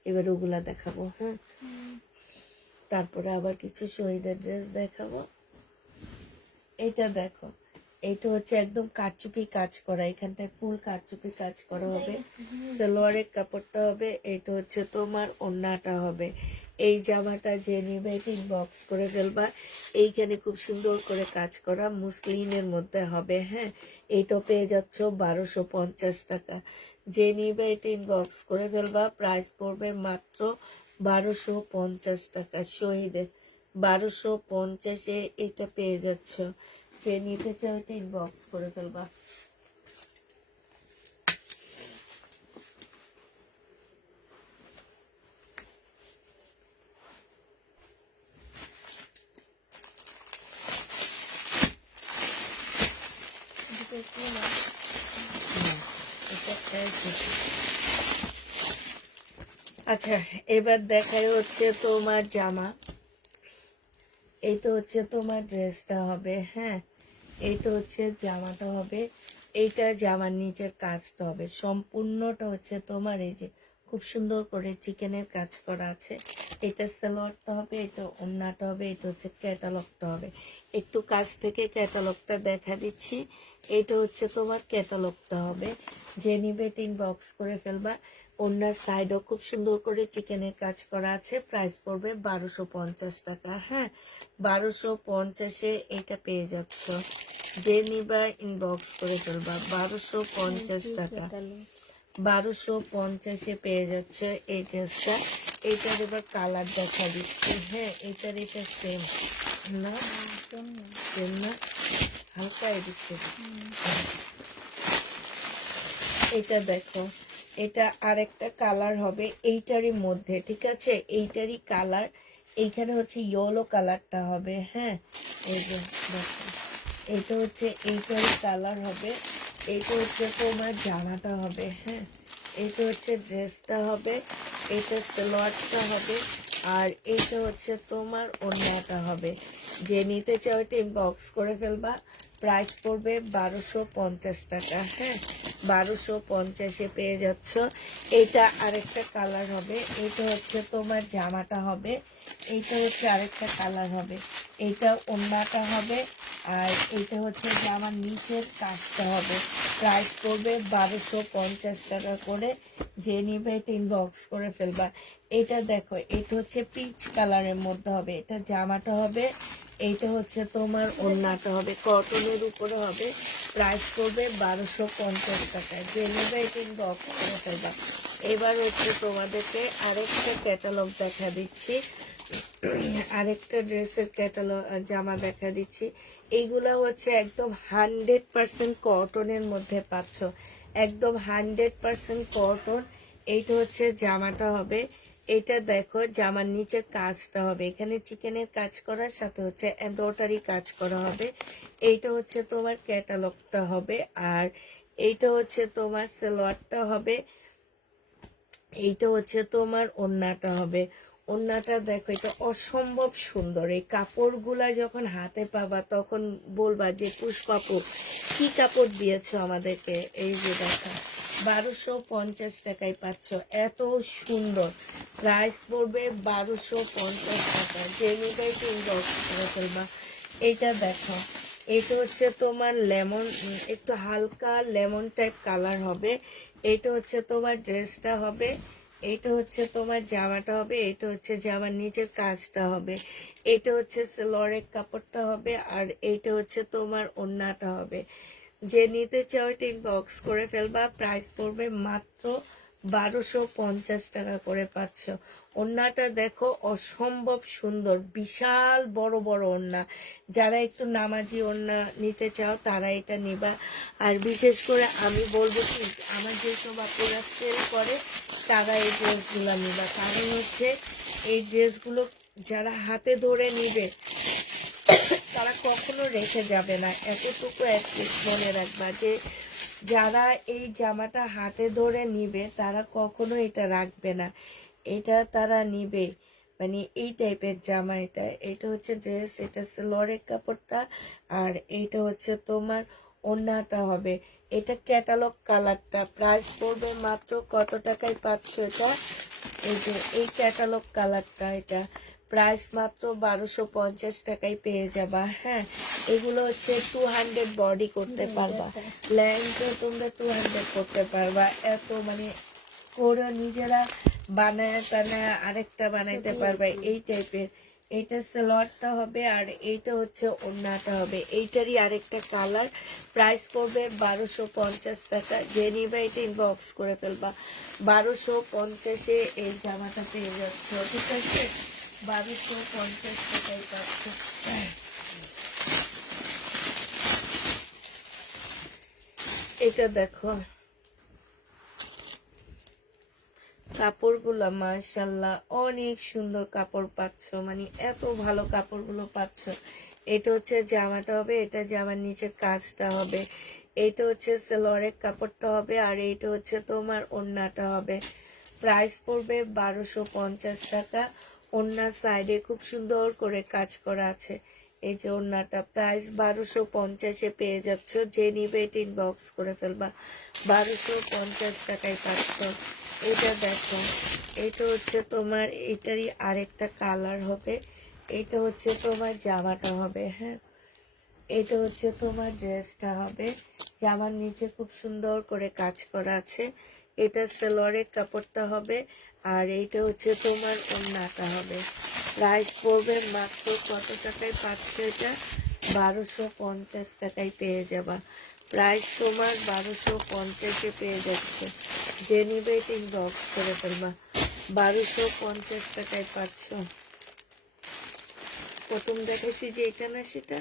এবার ওগুলা দেখাবো। হ্যাঁ, তারপরে আবার কিছু শহীদের ড্রেস দেখাবো। এটা দেখো, এটা হচ্ছে একদম কারচুপি কাজ করা, এখানটায় ফুল কারচুপি কাজ করা হবে। সালোয়ারের কাপড়টা হবে, এটা হচ্ছে তোমার ওড়নাটা হবে। এই জামাটা যে নিবে এটা ইনবক্স করে ফেলবা। এইখানে খুব সুন্দর করে কাজ করা মুসলিনের মধ্যে হবে। হ্যাঁ, এইটা পেয়ে যাচ্ছ 1250 টাকা। যে নিবে এটা ইনবক্স করে ফেলবা, প্রাইস পড়বে মাত্র 1250 টাকা। শহীদের 1250-এ এটা পেয়ে যাচ্ছ। যে নিতে চাও এটা ইনবক্স করে ফেলবা। আচ্ছা, এবার দেখাই হচ্ছে তোমার জামা। এইটা হচ্ছে তোমার ড্রেসটা হবে। হ্যাঁ, এইটা হচ্ছে জামাটা হবে। এইটা জামার নিচের কাজটা হবে, সম্পূর্ণটা হচ্ছে তোমার এই যে খুব সুন্দর করে চিকেনের কাজ করা আছে। এটা সালোয়ারটা হবে, এটা ওড়নাটা হবে, এটা হচ্ছে ক্যাটালগটা হবে। একটু কাছ থেকে ক্যাটালগটা দেখা দিচ্ছি। এটা হচ্ছে তোমার ক্যাটালগটা হবে। যে নিবে এটা ইনবক্স করে ফেলবা। ওড়নার সাইডও খুব সুন্দর করে চিকেনের কাজ করা আছে, প্রাইস পড়বে 1250 টাকা। হ্যাঁ, 1250-এ এটা পেয়ে যাচ্ছ। যে নিবা ইনবক্স করে ফেলবা, 1250 টাকা। 1250-এ পেয়ে যাচ্ছে এই ড্রেসটা। এইটার এবার কালার দেখা দিচ্ছি। হ্যাঁ, এটা সেম না, সেম না, হালকা এদিকে। এটা দেখো, এটা আরেকটা কালার হবে এইটারই মধ্যে, ঠিক আছে? এইটারই কালার, এইখানে হচ্ছে ইয়েলো কালারটা হবে। হ্যাঁ, এই যে দেখো, এটা হচ্ছে এইটারই কালার হবে। এইটা হচ্ছে তোমার জামাটা হবে। হ্যাঁ, এইটা হচ্ছে ড্রেসটা হবে, এটা সালোয়ারটা হবে, আর এইটা হচ্ছে তোমার ওড়নাটা হবে। যে নিতে চাও এটা ইনবক্স করে ফেলবা, প্রাইস পড়বে 1250 টাকা। হ্যাঁ, 1250-এ পেয়ে যাচ্ছ। এইটা আরেকটা কালার হবে, এইটা হচ্ছে তোমার জামাটা হবে, এইটা হচ্ছে আরেকটা কালার হবে, এইটা ওড়নাটা হবে, আর এইটা হচ্ছে জামার নিচের কাজটা হবে। প্রাইস পড়বে 1250 টাকা করে। যে নিবে এটা ইনবক্স করে ফেলবা। এটা দেখো, এটা হচ্ছে পিচ কালারের মধ্যে হবে, এটা জামাটা হবে, এইটা হচ্ছে তোমার ওড়নাটা হবে, কটনের উপরে হবে। প্রাইস পড়বে 1250 টাকায়। যে নেবে এটা ইনবক্স করে ফেলবা। এবার হচ্ছে তোমাদেরকে আরেকটা ক্যাটালগ দেখা দিচ্ছি, আরেকটা ড্রেসের ক্যাটালগ জামা দেখা দিচ্ছি। এইগুলা হচ্ছে একদম 100% কটনের মধ্যে পাচ্ছ, একদম 100% কটন। এইটা হচ্ছে জামাটা হবে। এটা দেখো, জামার নিচের কাজটা হবে, এখানে চিকেনের কাজ করার সাথে হচ্ছে এমব্রয়ডারি কাজ করা হবে। এইটা হচ্ছে তোমার ক্যাটালগটা হবে, আর এইটা হচ্ছে তোমার সালোয়ারটা হবে, এইটা হচ্ছে তোমার ওড়নাটা হবে। ওড়নাটা দেখো, এটা অসম্ভব সুন্দর। এই কাপড়গুলা যখন হাতে পাবা তখন বলবা যে পুষ্পাপু কি কাপড় দিয়েছো আমাদেরকে। এই যে দেখো, 1250 টাকায় পাচ্ছ, এত সুন্দর। প্রাইস পড়বে 1250 টাকা। যে নিবে ইনবক্স করে ফেলবা। এইটা দেখো, এইটা হচ্ছে তোমার লেমন, একটু হালকা লেমন টাইপ কালার হবে। এইটা হচ্ছে তোমার ড্রেসটা হবে, এইটা হচ্ছে তোমার জামাটা হবে, এটা হচ্ছে জামার নিচের কাজটা হবে, এটা হচ্ছে সেলোয়ারের কাপড়টা হবে, আর এইটা হচ্ছে তোমার ওড়নাটা হবে। যে নিতে চাও এটা ইনবক্স করে ফেলবা। প্রাইস পড়বে মাত্র 1250 টাকা করে পাচ্ছ। ওড়নাটা দেখো অসম্ভব সুন্দর, বিশাল বড় বড় ওড়না। যারা একটু নামাজি ওড়না নিতে চাও তারা এটা নিবা। আর বিশেষ করে আমি বলবো কি, আমার যেসব আপুরা সেল করে তারা এই ড্রেসগুলো নিবা। কারণ হচ্ছে এই ড্রেসগুলো যারা হাতে ধরে নিবে তারা কখনো রেখে যাবে না। এতটুকু অ্যাটলিস্ট মনে রাখবা যে যারা এই জামাটা হাতে ধরে নিবে তারা কখনো এটা রাখবে না, এটা তারা নিবে। মানে এই টাইপের জামা এটা। এটা হচ্ছে ড্রেস, এটা সেলোয়ারের কাপড়টা, আর এইটা হচ্ছে তোমার ওড়নাটা হবে। এটা ক্যাটালগ কালারটা। প্রাইস পড়বে মাত্র কত টাকায় পাচ্ছ এটা? এই যে এই ক্যাটালগ কালারটা, এটা প্রাইস মাত্র 1250 টাকায় পেয়ে যাবা। হ্যাঁ, এগুলো হচ্ছে 200 বডি করতে পারবা, লেন্থও তোমরা 200 করতে পারবা। এত মানে করে নিজেরা বানায় টানায় আরেকটা বানাইতে পারবা এই টাইপের। এইটা সালোয়ারটা হবে, আর এইটা হচ্ছে ওড়নাটা হবে। এইটারই আরেকটা কালার। প্রাইস পড়বে 1250 টাকা। যে নিবে এটা ইনবক্স করে ফেলবা। 1250-এ এই জামাটা পেয়ে যাচ্ছ, ঠিক আছে? 1250 টাকায় পাচ্ছ। এটা দেখো কাপড়গুলো মাশাল্লাহ অনেক সুন্দর কাপড় পাচ্ছ, মানে এত ভালো কাপড়গুলো পাচ্ছ। এটা হচ্ছে জামাটা হবে, এটা জামার নিচের কাজটা হবে, এইটা হচ্ছে সালোয়ারের কাপড়টা হবে, আর এইটা হচ্ছে তোমার ওড়নাটা হবে। প্রাইস পড়বে 1250 টাকা। ওড়নার সাইডে খুব সুন্দর করে কাজ করা আছে। এই যে ওড়নাটা প্রাইস 1250-এ পেয়ে যাচ্ছ। যে নিবে এটা ইনবক্স করে ফেলবা। 1250 টাকায় পাচ্ছ। এটা দেখো, এটা হচ্ছে তোমার, এটারই আরেকটা কালার হবে। এটা হচ্ছে তোমার জামাটা হবে। হ্যাঁ, এটা হচ্ছে তোমার ড্রেসটা হবে। জামার নিচে খুব সুন্দর করে কাজ করা আছে। এটা সালোয়ারের কাপড়টা হবে, আর এইটা হচ্ছে তোমার ওড়নাটা হবে। প্রাইস পড়বে মাত্র কত টাকায় পাচ্ছ এটা? 1250 টাকায় পেয়ে যাবা। প্রাইস তোমার 1250-এ পেয়ে যাচ্ছে। যে নিবে এটা ইনবক্স করে ফেলবা। 1250 টাকায় পাচ্ছ। প্রথম দেখেছি যে এটা না সেটা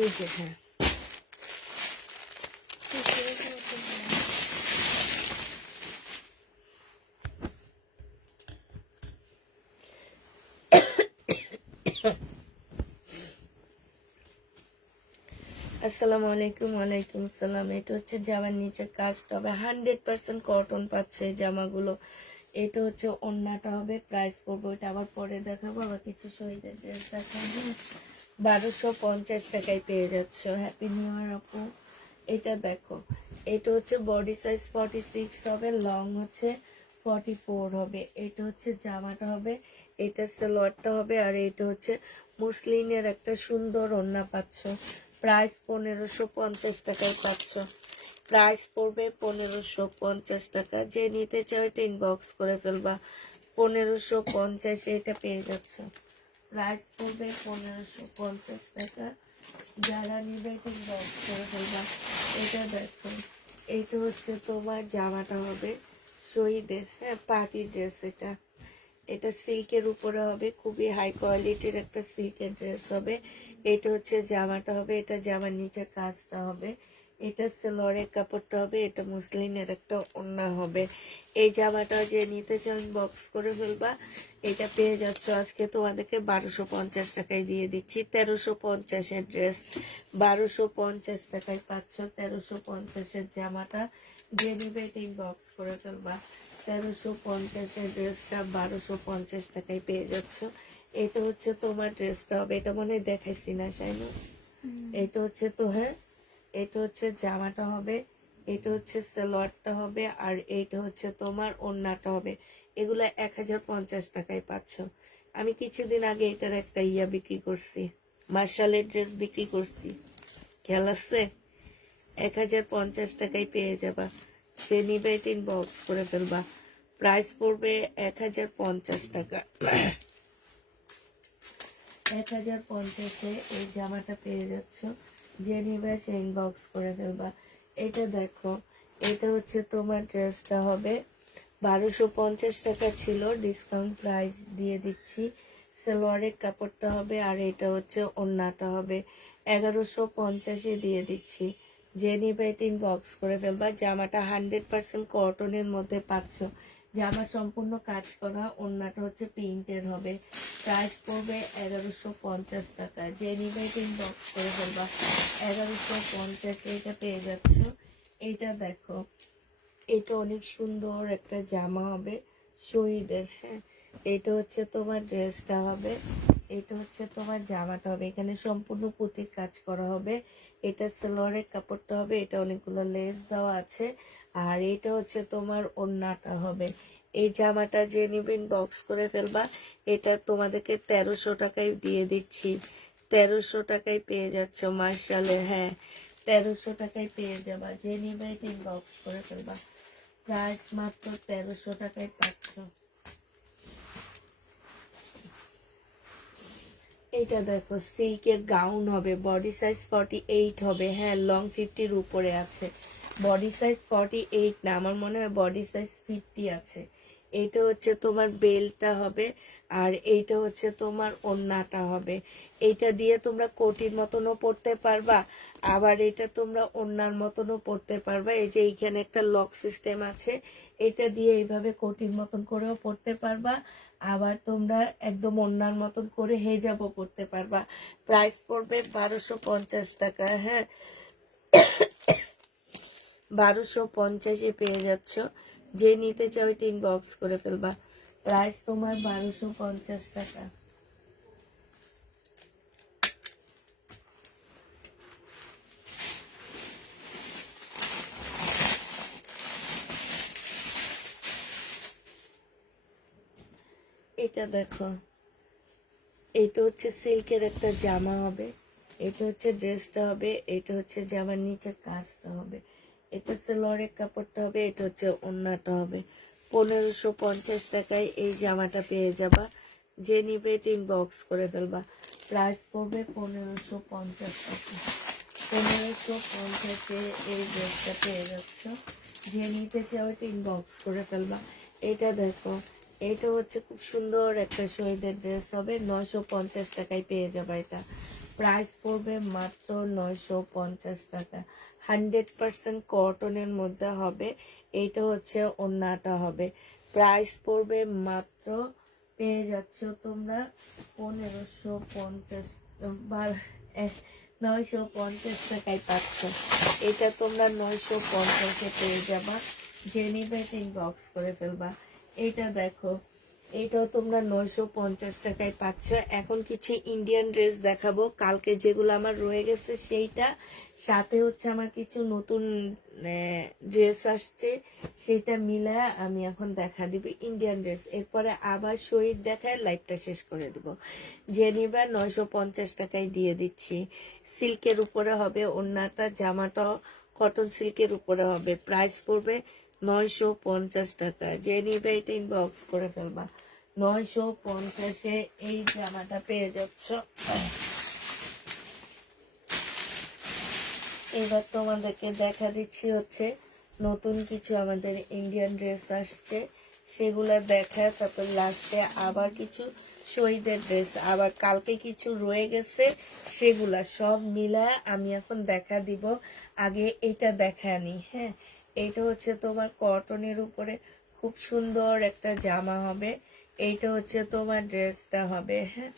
নিচে। হ্যাঁ, আসসালামু আলাইকুম। ওয়ালাইকুম আসসালাম। এটা হচ্ছে জামার নিচের কাজটা হবে, 100% কটন পাচ্ছে এই জামাগুলো। এটা হচ্ছে ওড়নাটা হবে। প্রাইস পড়বো, এটা আবার পরে দেখাবো, আবার কিছু শহীদের ড্রেস দেখাবো। 1250 টাকায় পেয়ে যাচ্ছ। হ্যাপি নিউ ইয়ার আপু। এটা দেখো, এটা হচ্ছে বডি সাইজ 46 হবে, লং হচ্ছে 44 হবে। এটা হচ্ছে জামাটা হবে, এটা সালোয়ারটা হবে, আর এটা হচ্ছে মুসলিনের একটা সুন্দর ওড়না পাচ্ছ। প্রাইস 1550 টাকায় পাচ্ছ। প্রাইস পড়বে 1550 টাকা। যে নিতে চাও এটা ইনবক্স করে ফেলবা। 1550-এ এটা পেয়ে যাচ্ছ। প্রাইস পড়বে 1550 টাকা। যারা নিবে এটা ইনবক্স করে ফেলবা। এটা দেখো, এইটা হচ্ছে তোমার জামাটা হবে শহীদের। হ্যাঁ, পার্টি ড্রেস এটা। এটা সিল্কের উপরে হবে, খুবই হাই কোয়ালিটির একটা সিল্কের ড্রেস হবে। এটা হচ্ছে জামাটা হবে, এটা জামার নিচে কাজটা হবে, এটা সেলোয়ারের কাপড়টা হবে, এটা মুসলিনের একটা ওড়না হবে। এই জামাটা যে নিতে চান বক্স করে ফেলবা। এটা পেয়ে যাচ্ছ আজকে তোমাদেরকে 1250 টাকায় দিয়ে দিচ্ছি। 1350-এর ড্রেস 1250 টাকায় পাচ্ছ। 1350-এর জামাটা যে নিবে এটা ইনবক্স করে ফেলবা। 1350-এর ড্রেসটা 1250 টাকায় পেয়ে যাচ্ছ। এটা হচ্ছে তোমার ড্রেসটা হবে, এটা মনে হয় দেখাইছি না শাইনু? এটা হচ্ছে তো, হ্যাঁ, এটা হচ্ছে জামাটা হবে, এটা হচ্ছে সালোয়ারটা হবে, আর এইটা হচ্ছে তোমার ওড়নাটা হবে। এগুলা 1050 টাকায় পাচ্ছ। আমি কিছুদিন আগে এটার একটা বিক্রি করছি, মার্শালের ড্রেস বিক্রি করছি, খেয়াল আছে? 1050 টাকায় পেয়ে যাবা। সে নিবে ইনবক্স করে ফেলবা। প্রাইস পড়বে 1050 টাকা। 1050-এ এই জামাটা পেয়ে যাচ্ছ। যে নিবে সে ইনবক্স করে ফেলবা। এটা দেখো, এটা হচ্ছে তোমার ড্রেসটা হবে 1250 টাকা ছিল, ডিসকাউন্ট প্রাইস দিয়ে দিচ্ছি। সালোয়ারের কাপড়টা হবে, আর এটা হচ্ছে ওড়নাটা হবে 1150-এ দিয়ে দিচ্ছি। যে নিবে এটা ইনবক্স করে ফেলবা। জামাটা 100% কটনের মধ্যে পাচ্ছ। জামা সম্পূর্ণ কাজ করা, ওড়নাটা হচ্ছে প্রিন্টের হবে। প্রাইস পড়বে 1150 টাকা। যে নিবে এটা ইনবক্স করে ফেলবা। 1150 এটা পেয়ে যাচ্ছ। এইটা দেখো, এটা অনেক সুন্দর একটা জামা হবে শহীদের। হ্যাঁ, এটা হচ্ছে তোমার ড্রেসটা হবে, এটা হচ্ছে তোমার জামাটা হবে। এখানে সম্পূর্ণ পুঁতির কাজ করা হবে। এটা সালোয়ারের কাপড়টা হবে, এটা অনেকগুলো লেস দেওয়া আছে। আর এটা হচ্ছে তোমার ওড়নাটা হবে। এই জামাটা যে নিবেন বক্স করে ফেলবা। এটা তোমাদেরকে 1300 টাকায় দিয়ে দিচ্ছি। 1300 টাকায় পেয়ে যাচ্ছ মার্শালে। হ্যাঁ, 1300 টাকায় পেয়ে যাবা। যে নিবে বক্স করে ফেলবা। প্রাইস মাত্র 1300 টাকায় পাচ্ছ। এটা দেখো, সিল্কের গাউন হবে, বডি সাইজ 48 হবে। হ্যাঁ, লং 50-র উপরে আছে। বডি সাইজ 48 না, আমার মনে হয় বডি সাইজ 50 আছে। এইটা হচ্ছে তোমার বেলটা হবে, আর এইটা হচ্ছে তোমার ওড়নাটা হবে। এইটা দিয়ে তোমরা কোটির মতনও পরতে পারবা, আবার এটা তোমরা ওড়নার মতনও পরতে পারবা। এই যে এইখানে একটা লক সিস্টেম আছে, এটা দিয়ে এইভাবে কোটির মতন করেও পরতে পারবা, আবার তোমরা একদম ওড়নার মতন করে হেজাবও করতে পারবা। প্রাইস পড়বে 1250 টাকা। হ্যাঁ, 1250-এ পেয়ে যাচ্ছ। যে নিতে চাও এটা ইনবক্স করে ফেলবা। প্রাইস তোমার 1250 টাকা। এটা দেখো, এটা হচ্ছে সিল্কের একটা জামা হবে, এটা হচ্ছে ড্রেসটা হবে, এটা হচ্ছে জামার নিচের কাজটা হবে, এটা সালোয়ারের কাপড়টা হবে, এটা হচ্ছে ওড়নাটা হবে। 1550 টাকায় এই জামাটা পেয়ে যাবা। যে নিবে এটা ইনবক্স করে ফেলবা। প্রাইস পড়বে 1550 টাকা। 1550-এ এই ড্রেসটা পেয়ে যাচ্ছ। যে নিতে চাও এটা ইনবক্স করে ফেলবা। এটা দেখো, এটা হচ্ছে খুব সুন্দর একটা শহীদের ড্রেস হবে, 950 টাকায় পেয়ে যাবে এটা। প্রাইস পড়বে মাত্র 950 টাকা। 100% কটনের মধ্যে হবে। এইটা হচ্ছে ওড়নাটা হবে। প্রাইস পড়বে মাত্র, পেয়ে যাচ্ছ তোমরা 1550, 950 টাকায় পাচ্ছ। এটা তোমরা 950-এ পেয়ে যাবা। যে নিবে ইনবক্স করে ফেলবা। এটা দেখো, এটাও তোমরা 950 টাকায় পাচ্ছ। এখন কিছু ইন্ডিয়ান ড্রেস দেখাবো, কালকে যেগুলো আমার রয়ে গেছে সেইটা, সাথে হচ্ছে আমার কিছু নতুন ড্রেস আসছে, সেটা মিলায় আমি এখন দেখা দিব ইন্ডিয়ান ড্রেস। এরপরে আবার শহীদ দেখায় লাইভটা শেষ করে দিব। যে নিবা 950 টাকায় দিয়ে দিচ্ছি। সিল্কের উপরে হবে ওড়নাটা, জামাটাও কটন সিল্কের উপরে হবে। প্রাইস পড়বে 950 টাকা। যে নিবে এটা ইনবক্স করে ফেলবা। 950-এ এই জামাটা পেয়ে যাচ্ছ। এবার তোমাদেরকে দেখা দিচ্ছি হচ্ছে নতুন কিছু আমাদের ইন্ডিয়ান ড্রেস আসছে, সেগুলা দেখা, তারপর লাস্টে আবার কিছু শহীদের ড্রেস, আবার কালকে কিছু রয়ে গেছে, সেগুলা সব মিলায় আমি এখন দেখা দিব। আগে এটা দেখা নি। হ্যাঁ, এইটা হচ্ছে তোমার কটনের উপরে খুব সুন্দর একটা জামা হবে। এইটা হচ্ছে তোমার ড্রেসটা হবে। হ্যাঁ,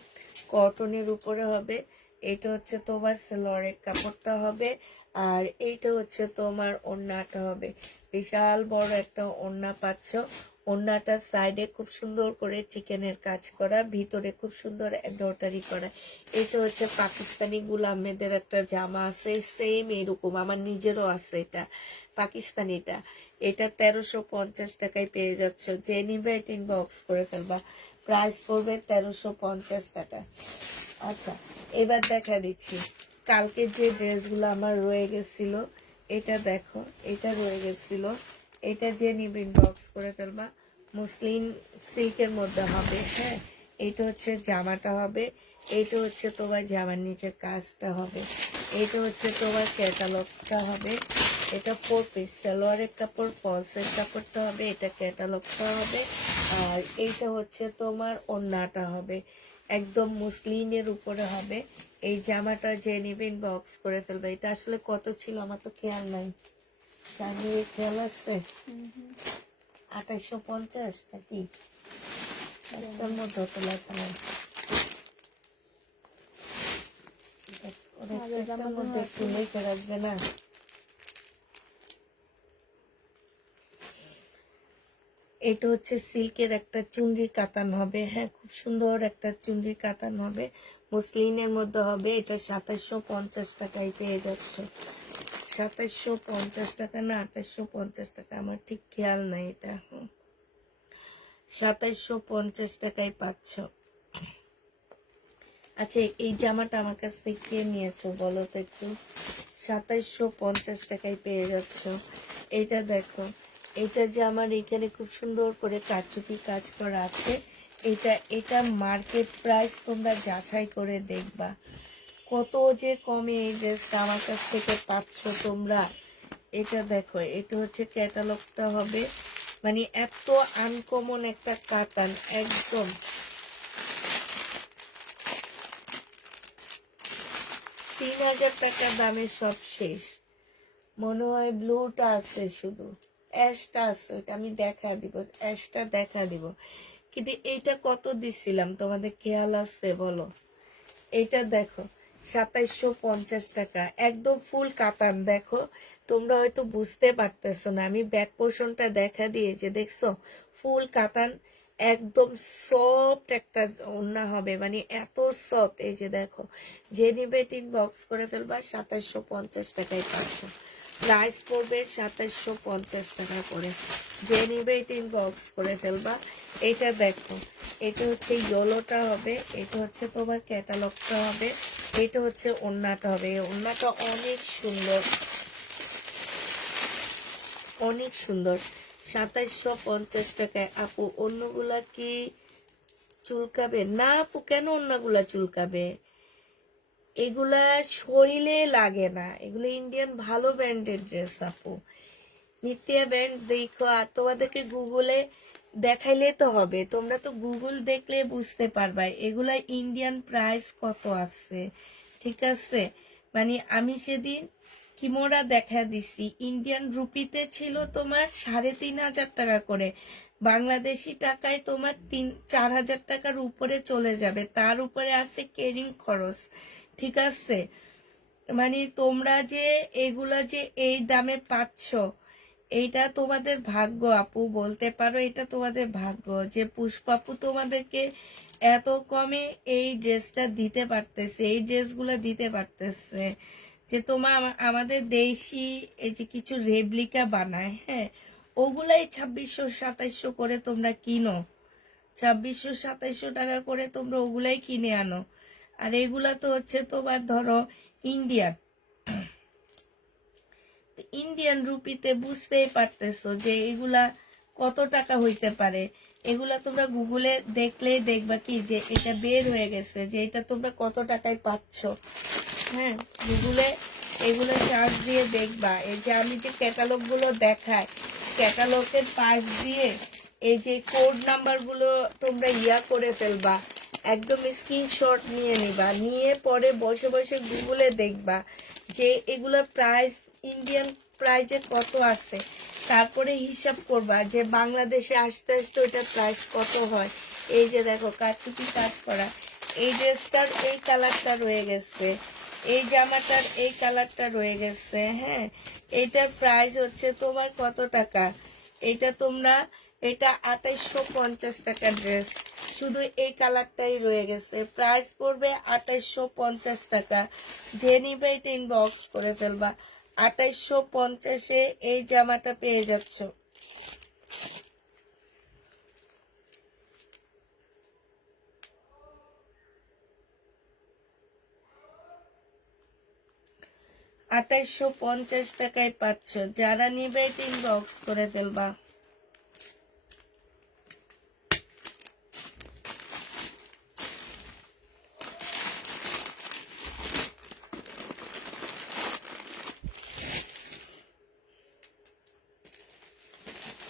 কটনের উপরে হবে। এটা হচ্ছে তোমার সালোয়ারের কাপড়টা হবে, আর এইটা হচ্ছে তোমার ওড়নাটা হবে। বিশাল বড় একটা ওড়না পাচ্ছ। ওড়নাটার সাইডে খুব সুন্দর করে চিকেনের কাজ করা, ভিতরে খুব সুন্দর এমব্রয়ডারি করা। এটা হচ্ছে পাকিস্তানি গুলামেদের একটা জামা আছে, সেম এরকম আমার নিজেরও আছে, এটা পাকিস্তানিটা। এটা 1350 টাকায় পেয়ে যাচ্ছ। যে নিবে এটা ইনবক্স করে ফেলবা। প্রাইস পড়বে 1350 টাকা। আচ্ছা, এবার দেখা দিচ্ছি কালকে যে ড্রেসগুলো আমার রয়ে গেছিল। এটা দেখো, এটা রয়ে গেছিল। এটা যে নিবে ইনবক্স করে ফেলবা। মুসলিম সিল্কের মধ্যে হবে, হ্যাঁ। এটা হচ্ছে জামাটা হবে, এইটা হচ্ছে তোমার জামার নিচের কাজটা হবে, এইটা হচ্ছে তোমার ক্যাটালগটা হবে। এটা 4 পিস সালোয়ারের কাপড়, ফলসের কাপড়টা হবে, এটা ক্যাটালগটা হবে। আর এইটা হচ্ছে তোমার ওড়নাটা হবে, একদম মুসলিনের উপরে হবে। এই জামাটা যে নিবে ইনবক্স করে ফেলবে। এটা আসলে কত ছিল আমার তো খেয়াল নাই, শাড়ির খেয়াল আছে? 2850 নাকি একটার মধ্যে তো লেখা নাই। একটার মধ্যে একটু লিখে রাখবে না? এটা হচ্ছে সিল্কের একটা চুনরি কাতান হবে, হ্যাঁ, খুব সুন্দর একটা চুনরি কাতান হবে, মুসলিনের মধ্যে হবে। এটা 2750 টাকায় পেয়ে যাচ্ছে। 2750 টাকা না 2850 টাকা, আমার ঠিক খেয়াল নাই। এটা 2750 টাকায় পাচ্ছ। আচ্ছা, এই জামাটা আমার কাছ থেকে কে নিয়েছো বলো তো একটু? 2750 টাকায় পেয়ে যাচ্ছ। এইটা দেখো, এটা যে আমার এখানে খুব সুন্দর করে কারচুপি কাজ করা আছে। এটা মার্কেট প্রাইস তোমরা যাচাই করে দেখবা কত যে কমে এই ড্রেসটা আমার কাছ থেকে পাচ্ছ তোমরা। এটা দেখো, এটা হচ্ছে ক্যাটালগটা হবে, মানে এত আনকমন একটা কাতান, একদম 3000 টাকা দামে সব শেষ। মনে হয় ব্লুটা আছে, শুধু অ্যাশটা আছে, ওটা আমি দেখা দিব, অ্যাশটা দেখা দিব। কিন্তু এইটা কত দিছিলাম তোমাদের খেয়াল আছে বলো? এইটা দেখো 2750 টাকা, একদম ফুল কাতান। দেখো, তোমরা হয়তো বুঝতে পারতেছো না, আমি ব্যাক পোর্শনটা দেখা দিয়েছি, দেখছো? ফুল কাতান, একদম সফট একটা ওড়না হবে, মানে এত সফট। এই যে দেখো, যে নিবে ইনবক্স করে ফেলবা, 2750 টাকায় পাচ্ছ। প্রাইস পড়বে 2750 টাকা করে। যে নিবে ইনবক্স করে ফেলবা। এটা দেখো, এটা হচ্ছে ইয়েলোটা হবে, এটা হচ্ছে তোমার ক্যাটালগটা হবে, এটা হচ্ছে ওড়নাটা হবে। ওড়নাটা অনেক সুন্দর, অনেক সুন্দর। 2750 টাকায়। আপু অন্যগুলা কি চুলকাবে না? আপু কেন অন্যগুলা চুলকাবে? এগুলা শরীরে লাগে না, এগুলো ইন্ডিয়ান ভালো ব্র্যান্ডের ড্রেস আপু। নিত্যা ব্র্যান্ড দেখো, আর তোমাদেরকে গুগলে দেখাইলে তো হবে, তোমরা তো গুগল দেখলে বুঝতে পারবা এগুলা ইন্ডিয়ান প্রাইস কত আছে। ঠিক আছে, মানে আমি সেদিন কিমোরা দেখা দিছি, ইন্ডিয়ান রুপিতে ছিল তোমার 3500 টাকা করে, বাংলাদেশি টাকায় তোমার 4000 টাকার উপরে চলে যাবে, তার উপরে আছে কেরিং খরচ। ঠিক আছে, মানে তোমরা যে এগুলা যে এই দামে পাচ্ছ, এইটা তোমাদের ভাগ্য আপু, বলতে পারো এটা তোমাদের ভাগ্য যে পুষ্পাপু তোমাদেরকে এত কমে এই ড্রেসটা দিতে পারতেছে, এই ড্রেসগুলো দিতে পারতেছে। যে তোমার আমাদের দেশি এই যে কিছু রেপ্লিকা বানায়, হ্যাঁ, ওগুলাই 2600-2700 করে তোমরা কিনো, 2600-2700 টাকা করে তোমরা ওগুলাই কিনে আনো। আর এগুলা তো হচ্ছে তোমার ধরো ইন্ডিয়ান, ইন্ডিয়ান রুপিতে বুঝতেই পারতেছো যে এগুলা কত টাকা হইতে পারে। এগুলা তোমরা গুগলে দেখলেই দেখবা কি যে এটা বের হয়ে গেছে যে এটা তোমরা কত টাকায় পাচ্ছ। হ্যাঁ, গুগলে এগুলো চার্জ দিয়ে দেখবা। এই যে আমি যে ক্যাটালগ গুলো দেখাই, ক্যাটালগের পাশ দিয়ে এই যে কোড নাম্বার গুলো তোমরা করে ফেলবা, একদম স্ক্রিনশট নিয়ে নিবা, নিয়ে পরে বসে বসে গুগলে দেখবা যে এগুলোর প্রাইস ইন্ডিয়ান প্রাইজে কত আছে, তারপরে হিসাব করবা যে বাংলাদেশে আসতে আসতে ওইটার প্রাইস কত হয়। এই যে দেখো কারচুপি কাজ করা, এই ড্রেসটার এই কালারটা রয়ে গেছে, এই জামাটার এই কালারটা রয়ে গেছে, হ্যাঁ, এইটার প্রাইস হচ্ছে তোমার কত টাকা? এটা তোমরা, এটা 2850 টাকা ড্রেস, শুধু এই কালারটাই রয়ে গেছে, প্রাইস পড়বে 2850 টাকা। যে নিবে এটা ইনবক্স করে ফেলবা, 2850-এ এই জামাটা পেয়ে যাচ্ছ। 2850 টাকায় পাচ্ছ। যারা নিবে ইনবক্স করে ফেলবা।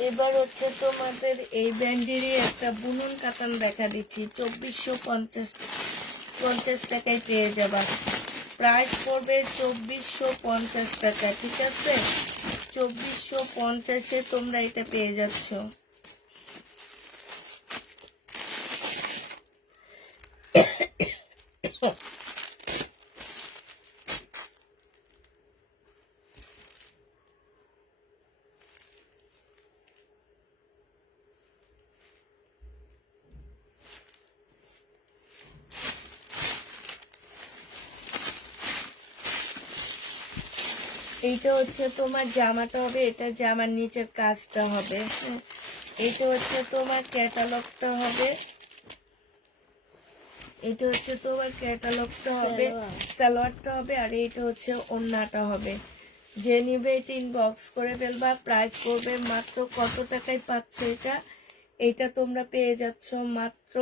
এবার হচ্ছে তোমাদের এই ব্যান্ডেরই একটা বুনন কাতান দেখা দিচ্ছি। 2450 টাকায় পেয়ে যাবা। প্রাইস পড়বে 2450 টাকা, ঠিক আছে? 2450-এ তোমরা এটা পেয়ে যাচ্ছ। এইটা হচ্ছে তোমার জামাটা হবে, এটা জামার নিচের কাজটা হবে। হ্যাঁ, এটা হচ্ছে তোমার ক্যাটালগটা হবে, এটা হচ্ছে তোমার ক্যাটালগটা হবে, সালোয়ারটা হবে, আর এইটা হচ্ছে ওড়নাটা হবে। যে নিবে এটা ইনবক্স করে ফেলবা। প্রাইস পড়বে মাত্র কত টাকায় পাচ্ছ এটা? এটা তোমরা পেয়ে যাচ্ছ মাত্র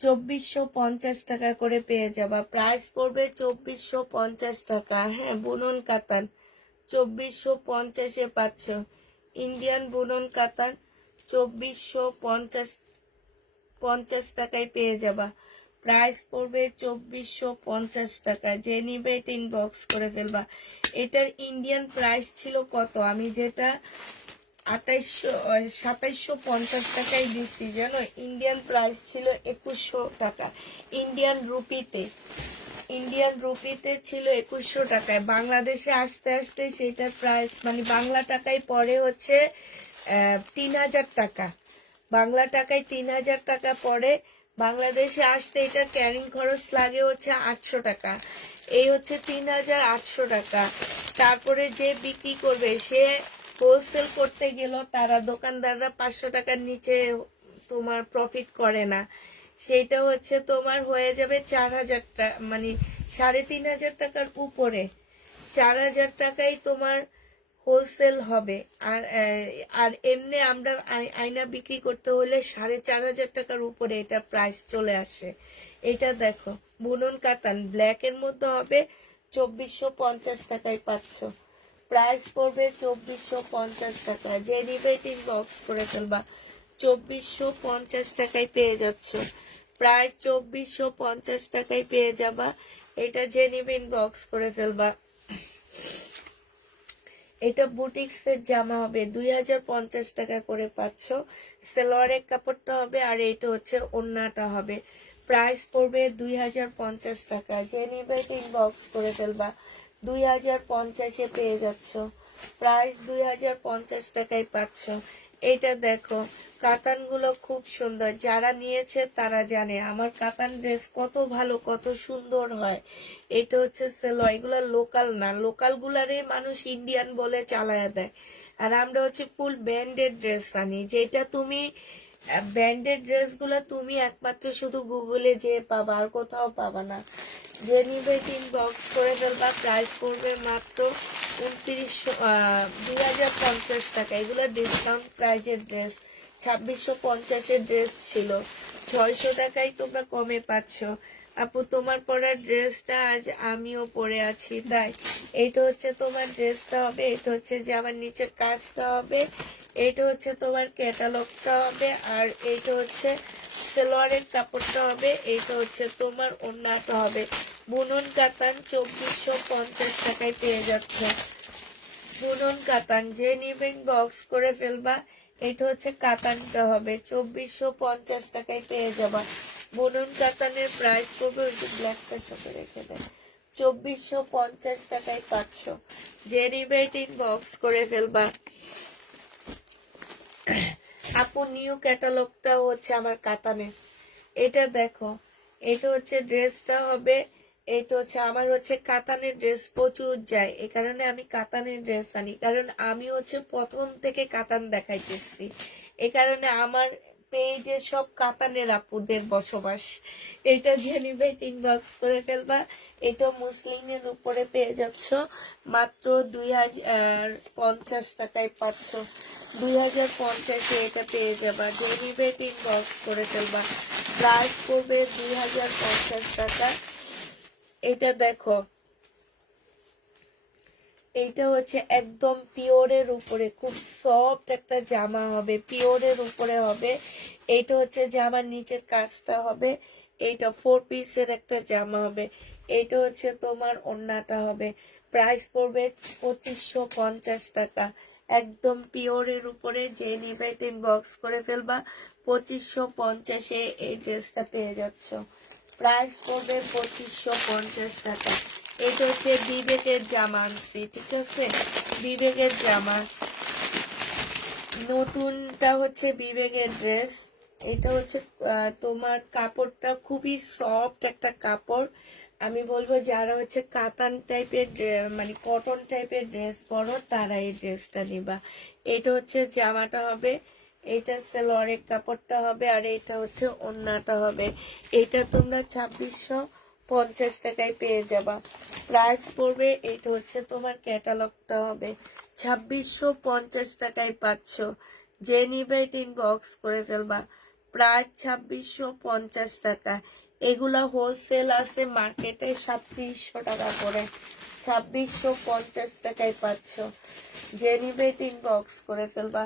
2450 টাকা করে পেয়ে যাবা। প্রাইস পড়বে 2450 টাকা। হ্যাঁ, বুনন কাতান 2450-এ পাচ্ছ। ইন্ডিয়ান বুনন কাতান 2450 টাকায় পেয়ে যাবা। প্রাইস পড়বে 2450 টাকা। যে নিবে এটা ইনবক্স করে ফেলবা। এটার ইন্ডিয়ান প্রাইস ছিল কত? আমি যেটা 2750 টাকায় দিচ্ছি, জানো? ইন্ডিয়ান প্রাইস ছিল 2100 টাকা। ইন্ডিয়ান রুপিতে ছিল 2100 টাকায়। বাংলাদেশে আসতে আসতে সেটার প্রাইস মানে বাংলা টাকায় পরে হচ্ছে 3000 টাকা। বাংলা টাকায় 3000 টাকা পরে। বাংলাদেশে আসতে এটা ক্যারিং খরচ লাগে হচ্ছে 800 টাকা। এই হচ্ছে 3800 টাকা। তারপরে যে বিক্রি করবে সে হোলসেল করতে গেল, তারা দোকানদাররা 500 টাকার নিচে তোমার প্রফিট করে না। সেটা হচ্ছে তোমার হয়ে যাবে 4000 টাকা, মানে 3500 টাকার উপরে। 4000 টাকায় তোমার হোলসেল হবে। আর আর এমনি আমরা আয়না বিক্রি করতে হলে 4500 টাকার উপরে এটা প্রাইস চলে আসে। এটা দেখো, বুনন কাতান ব্ল্যাক এর মধ্যে হবে, 2450 টাকায় পাচ্ছ। প্রাইস পড়বে 2450 টাকা। যে নিবে ইনবক্স করে ফেলবা। 2450 টাকায় পেয়ে যাচ্ছ। প্রাইস 2450 টাকায় পেয়ে যাবা। এটা যে নিবে ইনবক্স করে ফেলবা। এটা বুটিক্সের জামা হবে, 2050 টাকা করে পাচ্ছ। সেলোয়ারের কাপড়টা হবে, আর এইটা হচ্ছে ওড়নাটা হবে। প্রাইস পড়বে 2050 টাকা। যে নিবে ইনবক্স করে ফেলবা। 2050-এ পেয়ে যাচ্ছ। প্রাইস 2050 টাকায় পাচ্ছ। এইটা দেখো, কাতানগুলো খুব সুন্দর। যারা নিয়েছে তারা জানে আমার কাতান ড্রেস কত ভালো, কত সুন্দর হয়। এটা হচ্ছে সেলো। এগুলো লোকাল না, লোকাল গুলারে মানুষ ইন্ডিয়ান বলে চালায়া দেয়। আর আমরা হচ্ছে ফুল ব্র্যান্ডেড ড্রেস আনি, যেটা তুমি ব্র্যান্ডেড ড্রেসগুলো তুমি একমাত্র শুধু গুগলে যে পাবা, আর কোথাও পাবা না। যে নিবে ইনবক্স করে ফেলবা। প্রাইস পড়বে মাত্র 2050 টাকা। এগুলো ডিসকাউন্ট প্রাইজের ড্রেস। 2650-এর ড্রেস ছিল, 600 টাকায় তোমরা কমে পাচ্ছ। আপু, তোমার পরার ড্রেসটা আজ আমিও পরে আছি, তাই এইটা হচ্ছে তোমার ড্রেসটা হবে, এটা হচ্ছে যে আমার নিচের কাজটা হবে, এইটা হচ্ছে তোমার ক্যাটালগটা হবে, আর এইটা হচ্ছে সেলোয়ারের কাপড়টা হবে, এইটা হচ্ছে তোমার ওড়নাটা হবে। বুনন কাতান 2450 টাকায় পেয়ে যাচ্ছে। বুনন কাতান যে নিবেন বক্স করে ফেলবা। এটা হচ্ছে কাতানটা হবে, 2450 টাকায় পেয়ে যাবা। বুনন কাতানের প্রাইস পড়বে, ওই যে ব্ল্যাকটার সাথে রেখে দেয়, 2450 টাকায় পাচ্ছ। যে নিবেন ইনবক্স করে ফেলবা। আপু, নিউ ক্যাটালগটা হচ্ছে আমার কাতানের। এটা দেখো, এটা হচ্ছে ড্রেসটা হবে, এটা হচ্ছে আমার হচ্ছে কাতানের ড্রেস প্রচুর যায়, এ কারণে আমি কাতানের ড্রেস আনি, কারণ আমি হচ্ছে প্রথম থেকে কাতান দেখাইতেছি। এ কারণে আমার এই যে সব কাতানের আপুদের বসবাস। এটা যে নিবে ইনবক্স করে ফেলবা। এটা মুসলিমের উপরে পেয়ে যাচ্ছ মাত্র 2050 টাকায় পাচ্ছ। 2050-এ এটা পেয়ে যাবা। যে নিবে ইনবক্স করে ফেলবা। প্রাইস পড়বে 2050 টাকা। এটা দেখো, এইটা হচ্ছে একদম পিওরের উপরে, খুব সফট একটা জামা হবে, পিওরের উপরে হবে। এইটা হচ্ছে জামার নিচের কাজটা হবে। এইটা 4 পিসের একটা জামা হবে। এইটা হচ্ছে তোমার ওড়নাটা হবে। প্রাইস পড়বে 2550 টাকা। একদম পিওরের উপরে। যে নিবে ইনবক্স করে ফেলবা। 2550-এ এই ড্রেসটা পেয়ে যাচ্ছ। প্রাইস পড়বে 2550 টাকা। এটা হচ্ছে বিবেকের জামা আনছি, ঠিক আছে? বিবেকের জামা নতুনটা হচ্ছে বিবেকের ড্রেস। এটা হচ্ছে তোমার কাপড়টা খুবই সফট একটা কাপড়। আমি বলবো যারা হচ্ছে কাতান টাইপের মানে কটন টাইপের ড্রেস পরো তারা এই ড্রেসটা নিবা। এটা হচ্ছে জামাটা হবে, এটা সেলোয়ারের কাপড়টা হবে, আর এটা হচ্ছে ওড়নাটা হবে। এটা তোমরা 2650 টাকায় পেয়ে যাবা। প্রাইস পড়বে, এটা হচ্ছে তোমার ক্যাটালগটা হবে। 2650 টাকায় পাচ্ছ। যে নিবে ইনবক্স করে ফেলবা। প্রাইস 2650 টাকা। এগুলা হোলসেল আছে মার্কেটে 3700 টাকা করে। 2650 টাকায় পাচ্ছ। যে নিবে ইনবক্স করে ফেলবা।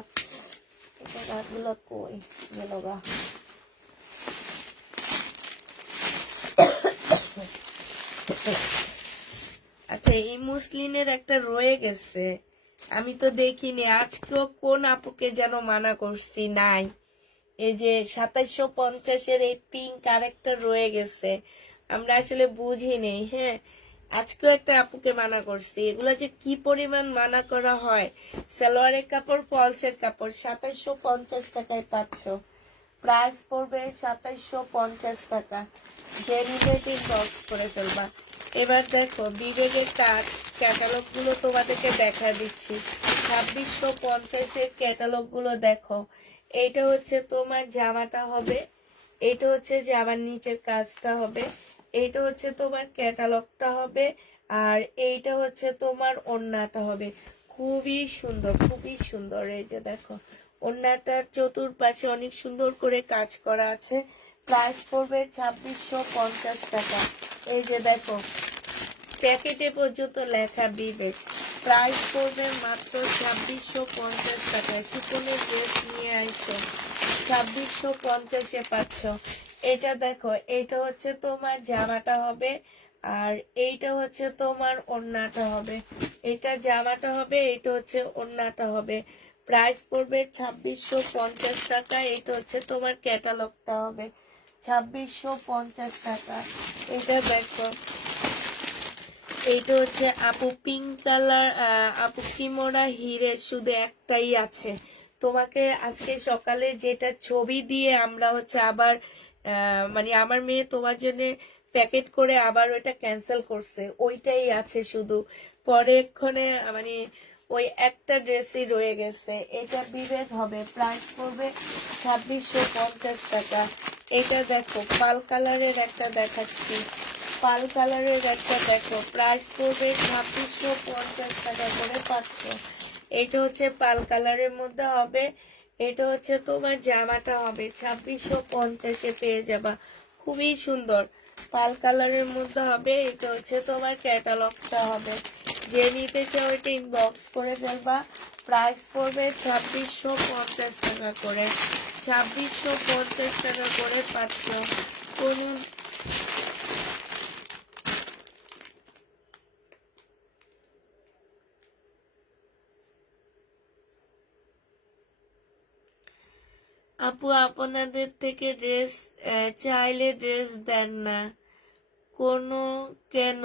এটা গাছগুলো কই গেল গা? আচ্ছা, এই মুসলিনের একটা রয়ে গেছে, আমি তো দেখিনি। আজকেও কোন আপুকে যেন মানা করছি, নাই। এই যে 2750-এর এই পিঙ্ক আরেকটা রয়ে গেছে, আমরা আসলে বুঝি নেই। হ্যাঁ, আজকেও একটা আপুকে মানা করছি। এগুলো যে কি পরিমাণ মানা করা হয়। সালোয়ারের কাপড়, ফলসের কাপড় 2750 টাকায় পাচ্ছ। প্রাইস পড়বে 2750 টাকা। যে নিবে বক্স করে ফেলবা। এবার দেখো বিবেকের ক্যাটালগ গুলো তোমাদেরকে দেখা দিচ্ছি। 2650-এর ক্যাটালগ গুলো দেখো। এইটা হচ্ছে তোমার জামাটা হবে, এইটা হচ্ছে জামার নিচের কাজটা হবে, এইটা হচ্ছে তোমার ক্যাটালগটা হবে, আর এইটা হচ্ছে তোমার ওড়নাটা হবে। খুবই সুন্দর, খুবই সুন্দর। এই যে দেখো, ওড়নাটার চতুর্পাশে অনেক সুন্দর করে কাজ করা আছে। প্রাইস পড়বে 2650 টাকা। এই যে দেখো, প্যাকেটে পর্যন্ত লেখা বিবেক। প্রাইস পড়বে মাত্র 2650 টাকা। শিপনের ড্রেস নিয়ে আসো, 2650-এ পাচ্ছ। এটা দেখো, এটা হচ্ছে তোমার জামাটা হবে, আর এইটা হচ্ছে তোমার ওড়নাটা হবে। এটা জামাটা হবে, এটা হচ্ছে ওড়নাটা হবে। প্রাইস পড়বে 2650 টাকা। এটা হচ্ছে তোমার ক্যাটালগটা হবে। 2650 টাকা। এটা দেখো, এইটা হচ্ছে আপু পিঙ্ক কালার, আপু কিমোরা হিরে শুধু একটাই আছে। তোমাকে আজকে সকালে যেটা ছবি দিয়ে আমরা হচ্ছে আবার মানে আমার মেয়ে তোমার জন্য প্যাকেট করে আবার ওইটা ক্যান্সেল করছে, ওইটাই আছে শুধু। পরে এক্ষণে মানে ওই একটা ড্রেসই রয়ে গেছে। এটা বিবেক হবে। প্রাইস পড়বে 2650 টাকা। এটা দেখো, পাল কালারের একটা দেখাচ্ছি, পাল কালারের একটা দেখো। প্রাইস পড়বে 2650 টাকা করে পাচ্ছ। এটা হচ্ছে পাল কালারের মধ্যে হবে। এটা হচ্ছে তোমার জামাটা হবে। 2650-এ পেয়ে যাবা। খুবই সুন্দর, পাল কালারের মধ্যে হবে। এটা হচ্ছে তোমার ক্যাটালগটা হবে। যে নিতে চাও এটা ইনবক্স করে ফেলবা। প্রাইস পড়বে 2650 টাকা করে। 2650 টাকা করে পাচ্ছ। কোন আপু আপনাদের থেকে ড্রেস চাইলে ড্রেস দেন না কোনো, কেন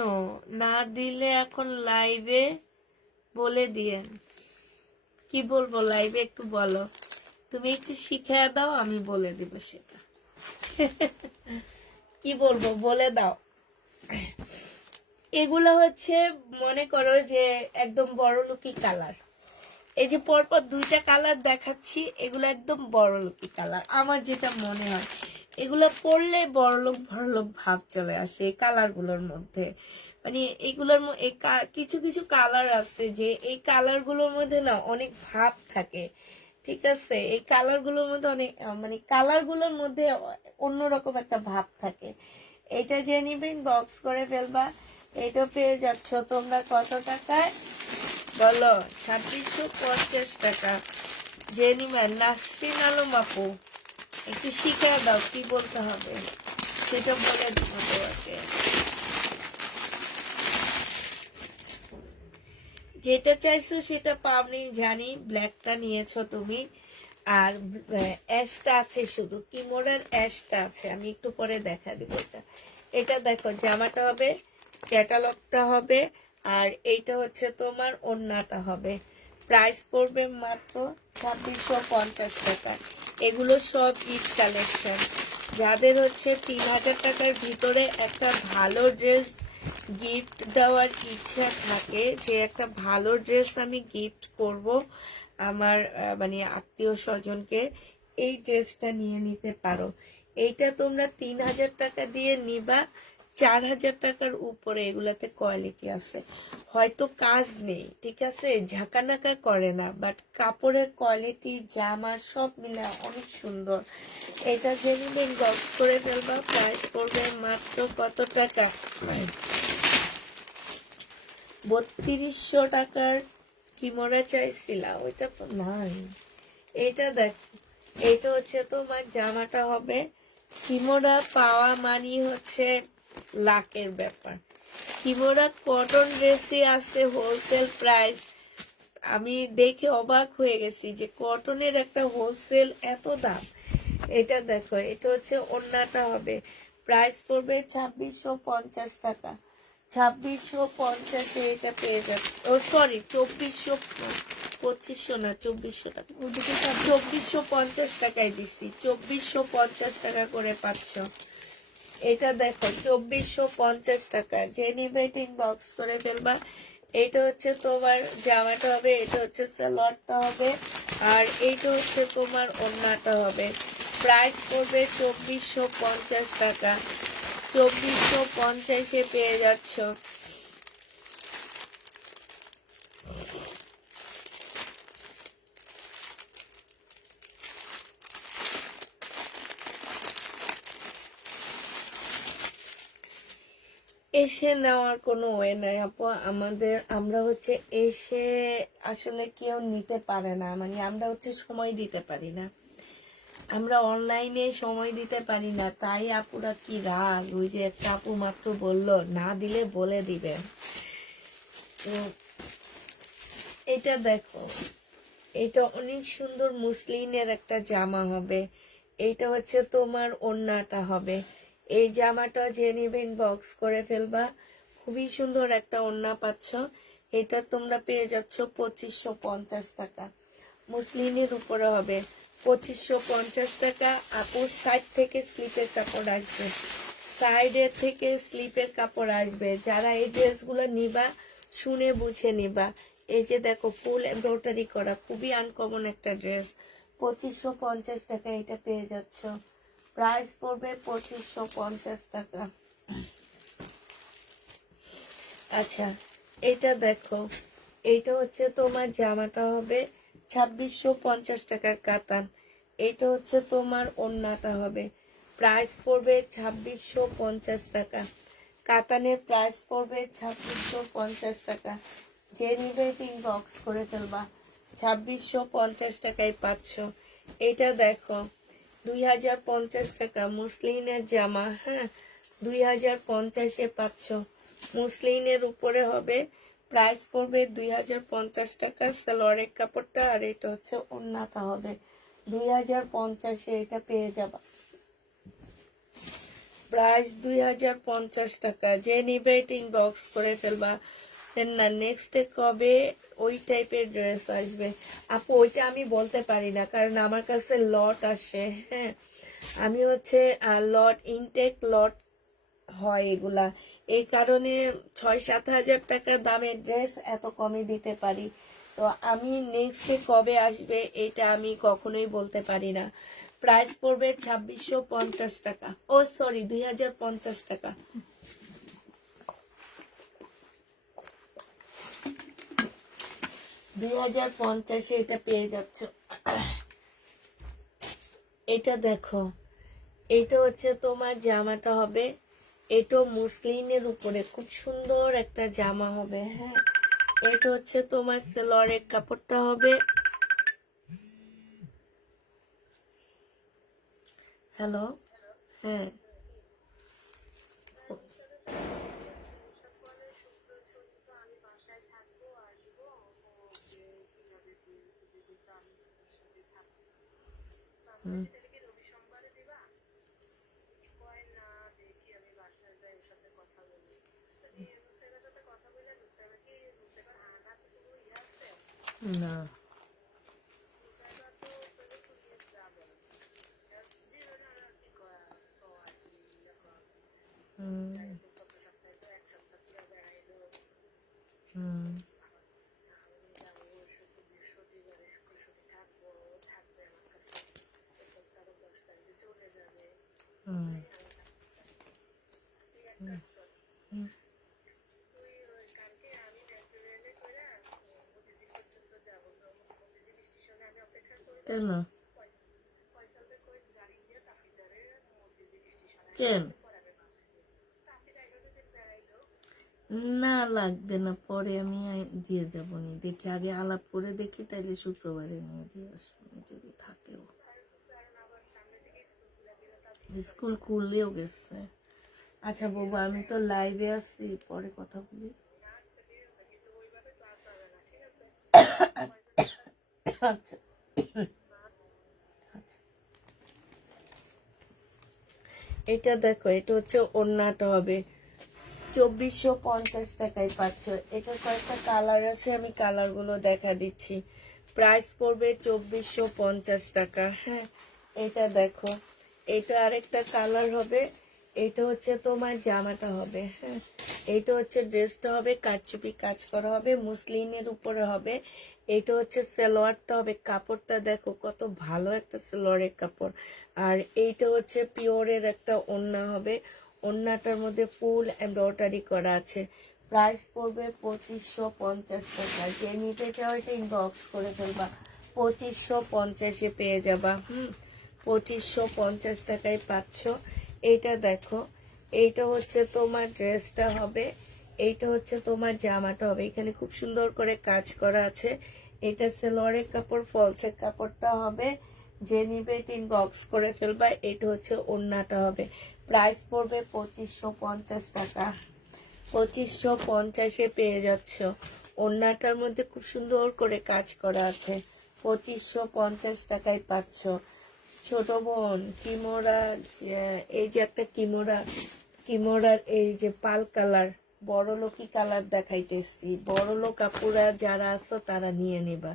না দিলে এখন লাইভে বলে দিয়েন। কি বলবো লাইভে একটু বলো, তুমি একটু শিখিয়ে দাও, আমি বলে দিব সেটা। কি বলবো বলে দাও। এগুলো হচ্ছে মনে করো যে একদম বড় লুকি কালার, এই যে পরপর দুইটা কালার দেখাচ্ছি, এগুলো একদম বড়লোকি কালার আমার যেটা মনে হয়। এগুলো পরলে বড়লোক ভাব চলে আসে এই কালারগুলোর মধ্যে। মানে এইগুলোর কিছু কিছু কালার আছে যে এই কালারগুলোর মধ্যে না অনেক ভাব থাকে, ঠিক আছে? এই কালারগুলোর মধ্যে অনেক মানে কালারগুলোর মধ্যে অন্যরকম একটা ভাব থাকে। এটা যে নিবেন বক্স করে ফেলবা। এটা পেয়ে যাচ্ছ তোমরা কত টাকায় বলো? 2650 টাকা। যে নিবেন নাসরিন আলম আপু, একটু শিখে দাও কি বলতে হবে, সেটা বলে দিব তোমাকে। যেটা চাইছো সেটা পাওনি জানি, ব্ল্যাকটা নিয়েছো তুমি, আর অ্যাশটা আছে, শুধু কিমোরার অ্যাশটা আছে, আমি একটু পরে দেখা দিব। এটা এটা দেখো, জামাটা হবে, ক্যাটালগটা হবে, আর এইটা হচ্ছে তোমার ওড়নাটা হবে। প্রাইস পড়বে মাত্র 2650 টাকা। এগুলো সব ঈদ কালেকশন। যাদের হচ্ছে 3000 টাকার ভিতরে একটা ভালো ড্রেস গিফট দেওয়ার ইচ্ছা থাকে, যে একটা ভালো ড্রেস আমি গিফট করব আমার মানে আত্মীয় স্বজনকে, এই ড্রেসটা নিয়ে নিতে পারো। এইটা তোমরা 3000 টাকা দিয়ে নিবা, 4000 টাকার উপরে এগুলাতে কোয়ালিটি আছে। হয়তো কাজ নেই, ঠিক আছে, ঝাঁকানাকা করে না, বাট কাপড়ের কোয়ালিটি জামা সব মিলে অনেক সুন্দর। এটা জেনুইন বক্স করে ফেলবা। প্রাইস পড়বে মাত্র কত টাকা? 3200 টাকার কিমোরা চাইছিলাম, ওইটা তো নাই। এটা দেখো, এইটা হচ্ছে তোমার জামাটা হবে। কিমোরা পাওয়া মানে হচ্ছে লাকের ব্যাপার। কিমোরা কটন ড্রেসে আছে হোলসেল প্রাইস। আমি দেখে অবাক হয়ে গেছি যে কটনের একটা হোলসেল এত দাম। এটা দেখো, এটা হচ্ছে ওড়নাটা হবে। প্রাইস পড়বে 2650 টাকা। 2650 এটা পেয়ে যাচ্ছে। ও সরি, 2400, 2500 না, 2400 টাকা। 2450 টাকায় দিচ্ছি, 2450 টাকা করে পাচ্ছ। এটা দেখো 2450 টাকা। যে নিবেটিং বক্স করে ফেলবা। এটা হচ্ছে তোমার জামাটা হবে, এটা হচ্ছে সালোয়ারটা হবে, আর এইটা হচ্ছে তোমার ওড়নাটা হবে। প্রাইস পড়বে 2450 টাকা। 2450-এ পেয়ে যাচ্ছ। এসে নেওয়ার কোনো ওয়ে নাই আপু। আমরা হচ্ছে এসে আসলে কেউ নিতে পারে না, মানে আমরা হচ্ছে সময় দিতে পারি না, আমরা অনলাইনে সময় দিতে পারি না, তাই আপুরা কি রাগ। ওই যে একটা আপু মাত্র বললো না দিলে বলে দিবেন। এটা দেখো, এটা অনেক সুন্দর মুসলিনের একটা জামা হবে। এইটা হচ্ছে তোমার ওড়নাটা হবে। এই জামাটা যে নিবেন বক্স করে ফেলবা। খুবই সুন্দর একটা ওড়না পাচ্ছ। এটা তোমরা পেয়ে যাচ্ছ 2550 টাকা। মুসলিনের উপরে হবে 2550 টাকা। আপুর সাইড থেকে স্লিপের কাপড় আসবে, সাইডের থেকে স্লিপের কাপড় আসবে। যারা এই ড্রেসগুলো নিবা শুনে বুঝে নিবা। এই যে দেখো, ফুল এমব্রয়ডারি করা, খুবই আনকমন একটা ড্রেস। 2550 টাকা এটা পেয়ে যাচ্ছ। প্রাইস পড়বে 2550 টাকা। আচ্ছা, এটা দেখো, এইটা হচ্ছে তোমার জামাটা হবে 2650 টাকার কাতান। এইটা হচ্ছে তোমার ওড়নাটা হবে। প্রাইস পড়বে 2650 টাকা। কাতানের প্রাইস পড়বে 2650 টাকা। যে নিবে বক্স করে ফেলবা। 2650 টাকায় পাচ্ছ। এটা দেখো, 2050 টাকা মুসলিনের জামা। হ্যাঁ, 2050-এ পাচ্ছ। মুসলিনের উপরে হবে। প্রাইস পড়বে 2050 টাকা। সালোয়ারের কাপড়টা, আর এটা হচ্ছে ওড়নাটা হবে। 2050-এ এটা পেয়ে যাবা। প্রাইস 2050 টাকা। যে নিবে বক্স করে ফেলবা। না নেক্সট কবে ওই টাইপের ড্রেস আসবে আপু, ওইটা আমি বলতে পারি না, কারণ আমার কাছে লট আসে। হ্যাঁ, আমি হচ্ছে লট ইনটেক লট হয় এগুলা, এই কারণে 6-7 হাজার টাকা দামের ড্রেস এত কমে দিতে পারি। তো আমি নেক্সটে কবে আসবে এটা আমি কখনোই বলতে পারি না। প্রাইস পড়বে 2650 টাকা, ও সরি 2050 টাকা। 2050 এটা পেয়ে যাচ্ছ। এটা দেখো, এটা হচ্ছে তোমার জামাটা হবে, এটা মুসলিনের উপরে খুব সুন্দর একটা জামা হবে। হ্যাঁ, এটা হচ্ছে তোমার সেলোয়ারের কাপড়টা হবে। হ্যালো, হ্যাঁ হুম। না হুম হুম হুম হুম। কেন কেন না লাগবে না, পরে আমি দিয়ে যাবো নি, দেখি আগে আলাপ করে দেখি, তাইলে শুক্রবারে নিয়ে দিয়ে আসবো নি, যদি থাকেও। স্কুল খুললেও গেছে। আচ্ছা বাবু, আমি তো লাইভে আসছি, পরে কথা বলি। আচ্ছা, এটা দেখো, এটা হচ্ছে ওড়নাটা হবে, 2450 টাকায় পাচ্ছ। এটা কয়েকটা কালার আছে, আমি কালার গুলো দেখা দিচ্ছি। প্রাইস পড়বে 2450 টাকা। হ্যাঁ, এটা দেখো, এটা আরেকটা কালার হবে। এটা হচ্ছে তোমার জামাটা হবে। হ্যাঁ, এটা হচ্ছে ড্রেসটা হবে, কারচুপি কাজ করা হবে, মুসলিনের উপরে হবে। এটা হচ্ছে সালোয়ারটা হবে, কাপড়টা দেখো কত ভালো একটা সালোয়ারের কাপড়। আর এইটা হচ্ছে পিওরের একটা ওড়না হবে, ওড়নাটার মধ্যে ফুল এমব্রয়ডারি করা আছে। প্রাইস পড়বে 2550 টাকা। যে নিতে চাও এটা ইনবক্স করে ফেলবা, 2550-এ পেয়ে যাবা। 2550 টাকায় পাচ্ছ। এইটা দেখো, এইটা হচ্ছে তোমার ড্রেসটা হবে, এইটা হচ্ছে তোমার জামাটা হবে। এখানে খুব সুন্দর করে কাজ করা আছে। এটা সালোয়ারের কাপড়, ফলসের কাপড়টা হবে। যে নিবে ইনবক্স করে ফেলবা। এটা হচ্ছে ওড়নাটা হবে। প্রাইস পড়বে 2550 টাকা। 2550-এ পেয়ে যাচ্ছ। ওড়নাটার মধ্যে খুব সুন্দর করে কাজ করা আছে। 2550 টাকায় পাচ্ছ। ছোট বোন কিমোরা, এই যে একটা কিমোরা, কিমোরার এই যে পাল কালার, বড় লোকি কালার দেখাইতেছি। বড় লোক আপুরা যারা আছো তারা নিয়ে নিবা।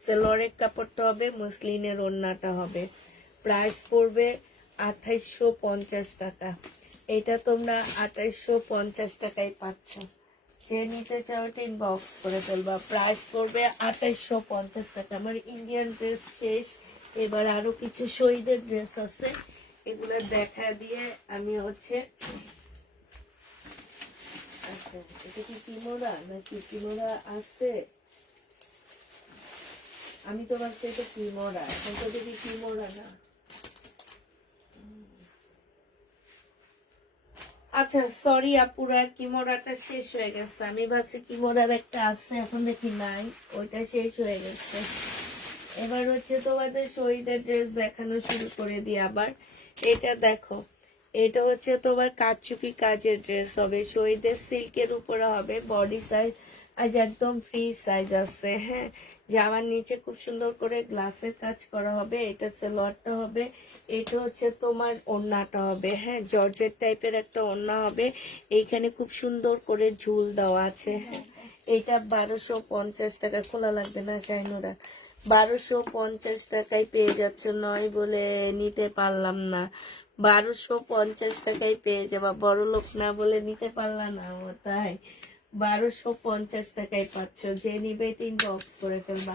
সেলোয়ারের কাপড়টা হবে, মুসলিনের ওড়নাটা হবে। প্রাইস পড়বে 2850 টাকা। এটা তোমরা 2850 টাকায় পাচ্ছ। যে নিতে চাও এটা ইনবক্স করে ফেলবা। প্রাইস পড়বে 2850 টাকা। আমার ইন্ডিয়ান ড্রেস শেষ, এবার আরো কিছু শহীদের ড্রেস আছে, এগুলা দেখা দিয়ে আমি হচ্ছে। আচ্ছা, এটা কি কিমোরা নাকি কিমোরা আছে? আমি তো ভাবছি এটা কিমোরা, এখন তো দেখি কিমোরা না। আচ্ছা সরি আপুরা, কিমোরাটা শেষ হয়ে গেছে। আমি ভাবছি কিমোরার একটা আছে, এখন দেখি নাই, ওইটা শেষ হয়ে গেছে। এবার হচ্ছে তোমাদের শহীদের ড্রেস দেখানো শুরু করে দিই আবার। এটা দেখো, এটা হচ্ছে তোমার কারচুপি কাজের ড্রেস হবে, শহীদের সিল্কের উপরে হবে, বডি সাইজ আজ একদম ফ্রি সাইজ আছে। হ্যাঁ, জামার নিচে খুব সুন্দর করে গ্লাসের কাজ করা হবে। এটা সালোয়ারটা হবে, এটা হচ্ছে তোমার ওড়নাটা হবে। হ্যাঁ, জর্জেট টাইপের একটা ওড়না হবে, এইখানে খুব সুন্দর করে ঝুল দেওয়া আছে। হ্যাঁ, এটা 1250 টাকা। খোলা লাগবে না শাইনুরা, 1250 টাকায় পেয়ে যাচ্ছ। নয় বলে নিতে পারলাম না, 1250 টাকায় পেয়ে যাবা। বড় লোক না বলে নিতে পারলাম না, তাই 1250 টাকায় পাচ্ছ, যে নিবে এটা ইনবক্স করে ফেলবা।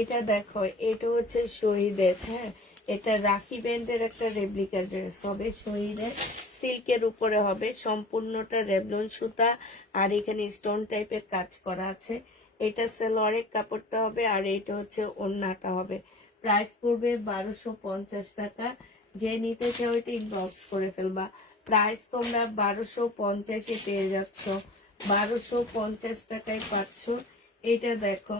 এটা দেখো, এটা হচ্ছে শহীদের, হ্যাঁ এটা রাখি ব্যান্ডের একটা রেপ্লিকা ড্রেস হবে, শহীদের সিল্কের উপরে হবে, সম্পূর্ণটা রেবলন সুতা আর এখানে স্টোন টাইপের কাজ করা আছে। এটা সেলোয়ারের কাপড়টা হবে আর এটা হচ্ছে ওড়নাটা হবে। প্রাইস পড়বে 1250 টাকা। যে নিতে চাও এটা ইনবক্স করে ফেলবা। প্রাইস তোমরা 1250-এ পেয়ে যাচ্ছ, 1250 টাকায় পাচ্ছ। এটা দেখো,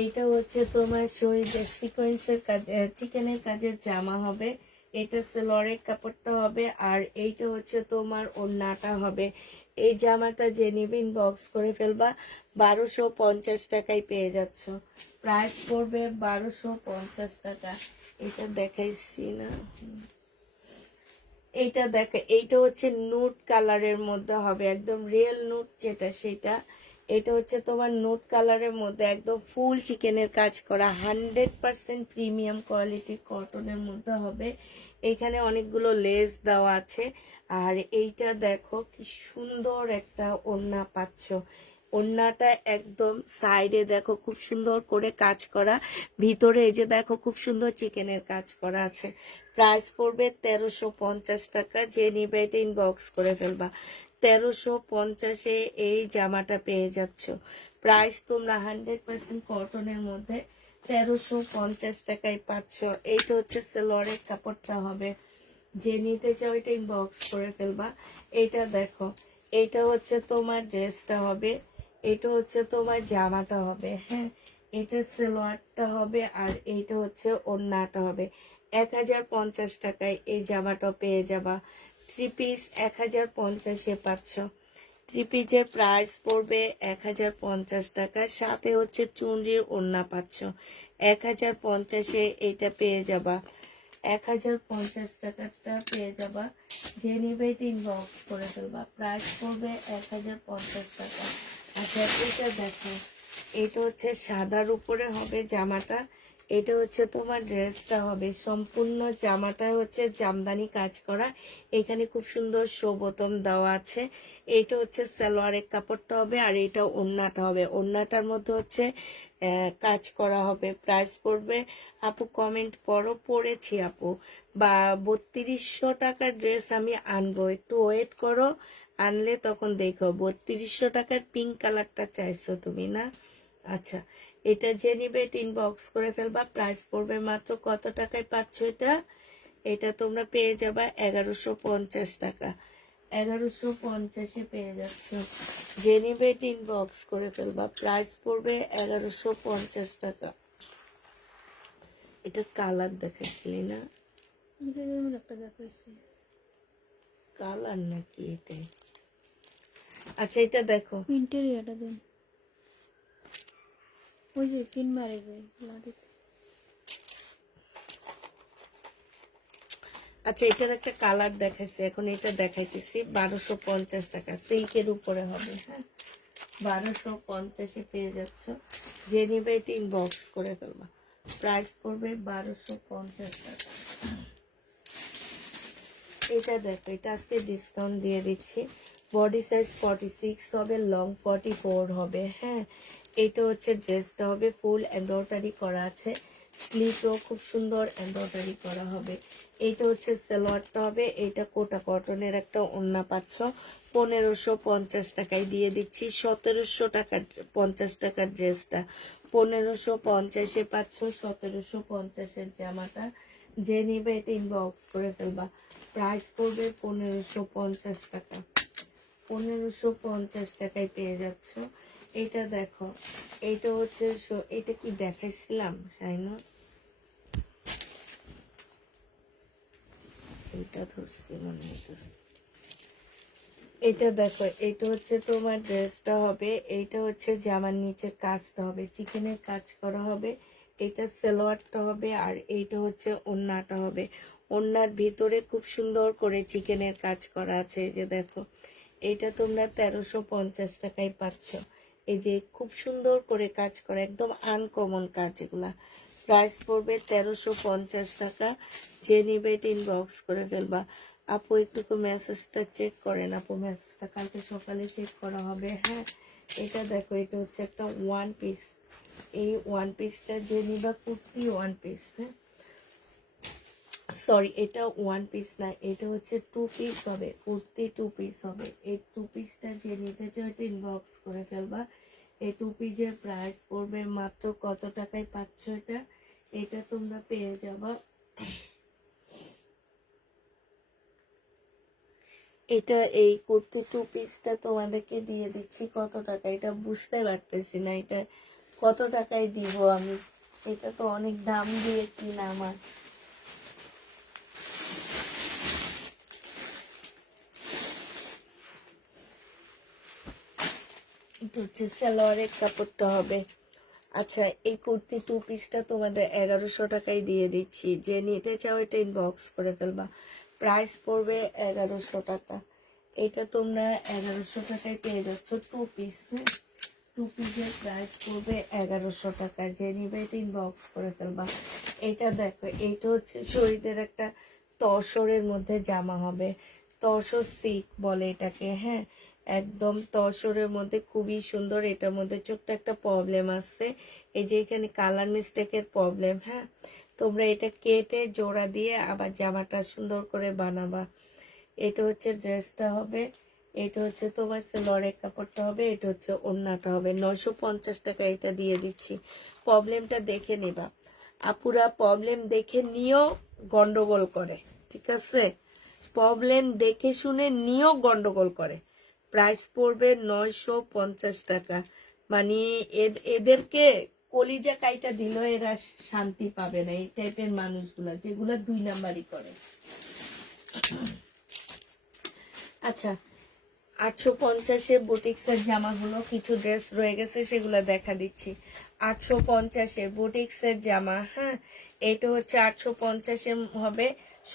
এইটা হচ্ছে তোমার শহীদের সিকোয়েন্সের কাজ, চিকেনের কাজের জামা হবে। এটা সেলোয়ারের কাপড়টা হবে আর এইটা হচ্ছে তোমার ওড়নাটা হবে। এই জামাটা যে নিবে ইনবক্স করে ফেলবা, 1250 টাকায় পেয়ে যাচ্ছ। প্রাইস পড়বে 1250 টাকা। এটা দেখাইছি না, এইটা দেখো, এইটা হচ্ছে নুট কালারের মধ্যে হবে, একদম রিয়েল নুট যেটা সেটা। এটা হচ্ছে তোমার নুট কালারের মধ্যে একদম ফুল চিকেনের কাজ করা, 100% প্রিমিয়াম কোয়ালিটির কটনের মধ্যে হবে। এখানে অনেকগুলো লেস দেওয়া আছে। আর এইটা দেখো কি সুন্দর একটা ওড়না পাচ্ছ। ওড়নাটা একদম সাইডে দেখো খুব সুন্দর করে কাজ করা, ভিতরে এই যে দেখো খুব সুন্দর চিকেনের কাজ করা আছে। প্রাইস পড়বে 1350 টাকা। যে নিবে এটা ইনবক্স করে ফেলবা। 1350-এ এই জামাটা পেয়ে যাচ্ছ। প্রাইস তোমরা 100% কটনের মধ্যে 1350 টাকায় পাচ্ছ। এইটা হচ্ছে সেলোয়ারের কাপড়টা হবে। যে নিতে চাও এটা ইনবক্স করে ফেলবা। এটা দেখো, এইটা হচ্ছে তোমার ড্রেসটা হবে, এটা হচ্ছে তোমার জামাটা হবে, হ্যাঁ এটা সেলোয়ারটা হবে আর এইটা হচ্ছে ওড়নাটা হবে। 1050 টাকায় এই জামাটা পেয়ে যাবা। 3 পিস 1050-এ পাচ্ছ। 3 পিসের প্রাইস পড়বে 1050 টাকা, সাথে হচ্ছে চুনরির ওড়না পাচ্ছ। 1050-এ এইটা পেয়ে যাবা, 1050 টাকাটা পেয়ে যাবা। যে নিবে এটা ইনবক্স করে ফেলবা। প্রাইস পড়বে 1050 টাকা। আচ্ছা, এটা দেখো, এটা হচ্ছে সাদার উপরে হবে জামাটা, এটা হচ্ছে তোমার ড্রেসটা হবে। সম্পূর্ণ জামাটা হচ্ছে জামদানি কাজ করা, এখানে খুব সুন্দর শো বোতাম দেওয়া আছে। এইটা হচ্ছে সালোয়ারের কাপড়টা হবে আর এটা ওড়নাটা হবে। ওড়নাটার মধ্যে হচ্ছে কাজ করা হবে। প্রাইস পড়বে, আপু কমেন্ট করো, পড়েছি আপু, বা 3200 টাকার ড্রেস আমি আনবো, একটু ওয়েট করো, আনলে তখন দেখো। 3200 টাকার পিঙ্ক কালারটা চাইছো তুমি না? আচ্ছা, এটা যে নিবে এটা ইনবক্স করে ফেলবা। প্রাইস পড়বে মাত্র কত টাকায় পাচ্ছ এটা? এটা তোমরা পেয়ে যাবা 1150 টাকা। 1150-এ পেয়ে যাচ্ছ। যে নিবে এটা ইনবক্স করে ফেলবা। প্রাইস পড়বে 1150 টাকা। এটা কালার দেখাচ্ছিলি না? এটা যেমন একটা দেখাইছি। কালার নাকি এটাই? আচ্ছা, এটা দেখো, ইন্টেরিয়রটা দেন, ওই যে পিন মারে যায় লাদিতে। আচ্ছা এটার একটা কালার দেখাইছি, এখন এটা দেখাইতেছি। 1250 টাকা, সিল্কের উপরে হবে, হ্যাঁ 1250-এ পেয়ে যাচ্ছ। যে নিবে এটা ইনবক্স করে ফেলবা। প্রাইস পড়বে 1250 টাকা। এটা দেখো, এটা আজকে ডিসকাউন্ট দিয়ে দিচ্ছি। বডি সাইজ 46 হবে, লং 44 হবে, হ্যাঁ এটা হচ্ছে ড্রেসটা হবে, ফুল এমব্রয়ডারি করা আছে, স্লিভও খুব সুন্দর এমব্রয়ডারি করা হবে। এইটা হচ্ছে সালোয়ারটা হবে, এটা কোটা কটনের একটা ওড়না পাচ্ছ। 1550 টাকায় দিয়ে দিচ্ছি। 1700 টাকা 50 টাকার ড্রেসটা 1550-এ পাচ্ছ। 1750-এর জামাটা যে নিবে এটা ইনবক্স করে ফেলবা। প্রাইস পড়বে 1550 টাকা। 1550 টাকায় পেয়ে যাচ্ছ। এটা দেখো, এইটা হচ্ছে এটা কি দেখাইছিলাম শাইনুর? এটা ধরছি মনে হইতেছে। এটা দেখো, এটা হচ্ছে তোমার ড্রেসটা হবে, এইটা হচ্ছে জামার নিচের কাজটা হবে, চিকেনের কাজ করা হবে। এটা সালোয়ারটা হবে আর এইটা হচ্ছে ওড়নাটা হবে। ওড়নার ভিতরে খুব সুন্দর করে চিকেনের কাজ করা আছে, এই যে দেখো। এটা তোমরা 1350 টাকায় পাচ্ছ। এই যে খুব সুন্দর করে কাজ করা, একদম আনকমন কাজ এগুলা। প্রাইস পড়বে 1350 টাকা। যে নিবে এটা ইনবক্স করে ফেলবা। আপু একটু মেসেজটা চেক করেন আপু, মেসেজটা কালকে সকালে চেক করা হবে। হ্যাঁ, এটা দেখো, এটা হচ্ছে একটা ওয়ান পিস। এই ওয়ান পিসটা যে নিবা, কুর্তি ওয়ান পিস। হ্যাঁ, সরি, এটা ওয়ান পিস না, এটা হচ্ছে টু পিস হবে, কুর্তি টু পিস হবে। এই টু পিসটা যে নিতে চাও এটা ইনবক্স করে ফেলবা। এই টু পিসের প্রাইস পড়বে মাত্র কত টাকায় পাচ্ছ এটা? এটা তোমরা পেয়ে যাবা, এটা এই কুর্তি টু পিসটা তোমাদেরকে দিয়ে দিচ্ছি কত টাকা, এটা বুঝতে পারতেছি না এটা কত টাকায় দিব আমি। এটা তো অনেক দাম দিয়ে কিনা আমার। এটা হচ্ছে সালোয়ারের কাপড়টা হবে। আচ্ছা, এই কুর্তি টু পিসটা তোমাদের 1100 টাকায় দিয়ে দিচ্ছি, যে নিতে চাও এটা ইনবক্স করে ফেলবা। প্রাইস পড়বে 1100 টাকা। এটা তোমরা 1100 টাকায় পেয়ে যাচ্ছ টু পিস। টু পিসের প্রাইস পড়বে 1100 টাকা, যে নিবে এটা ইনবক্স করে ফেলবা। এটা দেখো, এইটা হচ্ছে শহীদের একটা তসরের মধ্যে জামা হবে, তসর সিল্ক বলে এটাকে। হ্যাঁ, একদম তসরের মধ্যে খুবই সুন্দর। এটার মধ্যে ছোট্ট একটা প্রবলেম আসছে, এই যে এখানে কালার মিস্টেকের প্রবলেম। হ্যাঁ, তোমরা এটা কেটে জোড়া দিয়ে আবার জামাটা সুন্দর করে বানাবা। এটা হচ্ছে ড্রেসটা হবে, এটা হচ্ছে তোমার সেলরের কাপড়টা হবে, এটা হচ্ছে ওড়নাটা হবে। 950 টাকা এটা দিয়ে দিচ্ছি। প্রবলেমটা দেখে নিবা আপুরা, প্রবলেম দেখে নিয়েও গন্ডগোল করে, ঠিক আছে? প্রবলেম দেখে শুনে নিয়েও গন্ডগোল করে। প্রাইস পড়বে 950 টাকা। মানে এদেরকে কলিজা কাইটা দিল, এরা শান্তি পাবে না, এই টাইপের মানুষগুলা যেগুলা 2 নাম্বারই করে। আচ্ছা, 850-এ বুটিক্সের জামাগুলো কিছু ড্রেস রয়ে গেছে, সেগুলো দেখা দিচ্ছি। 850-এ বুটিক্সের জামা। হ্যাঁ, এটা হচ্ছে 850-এ হবে,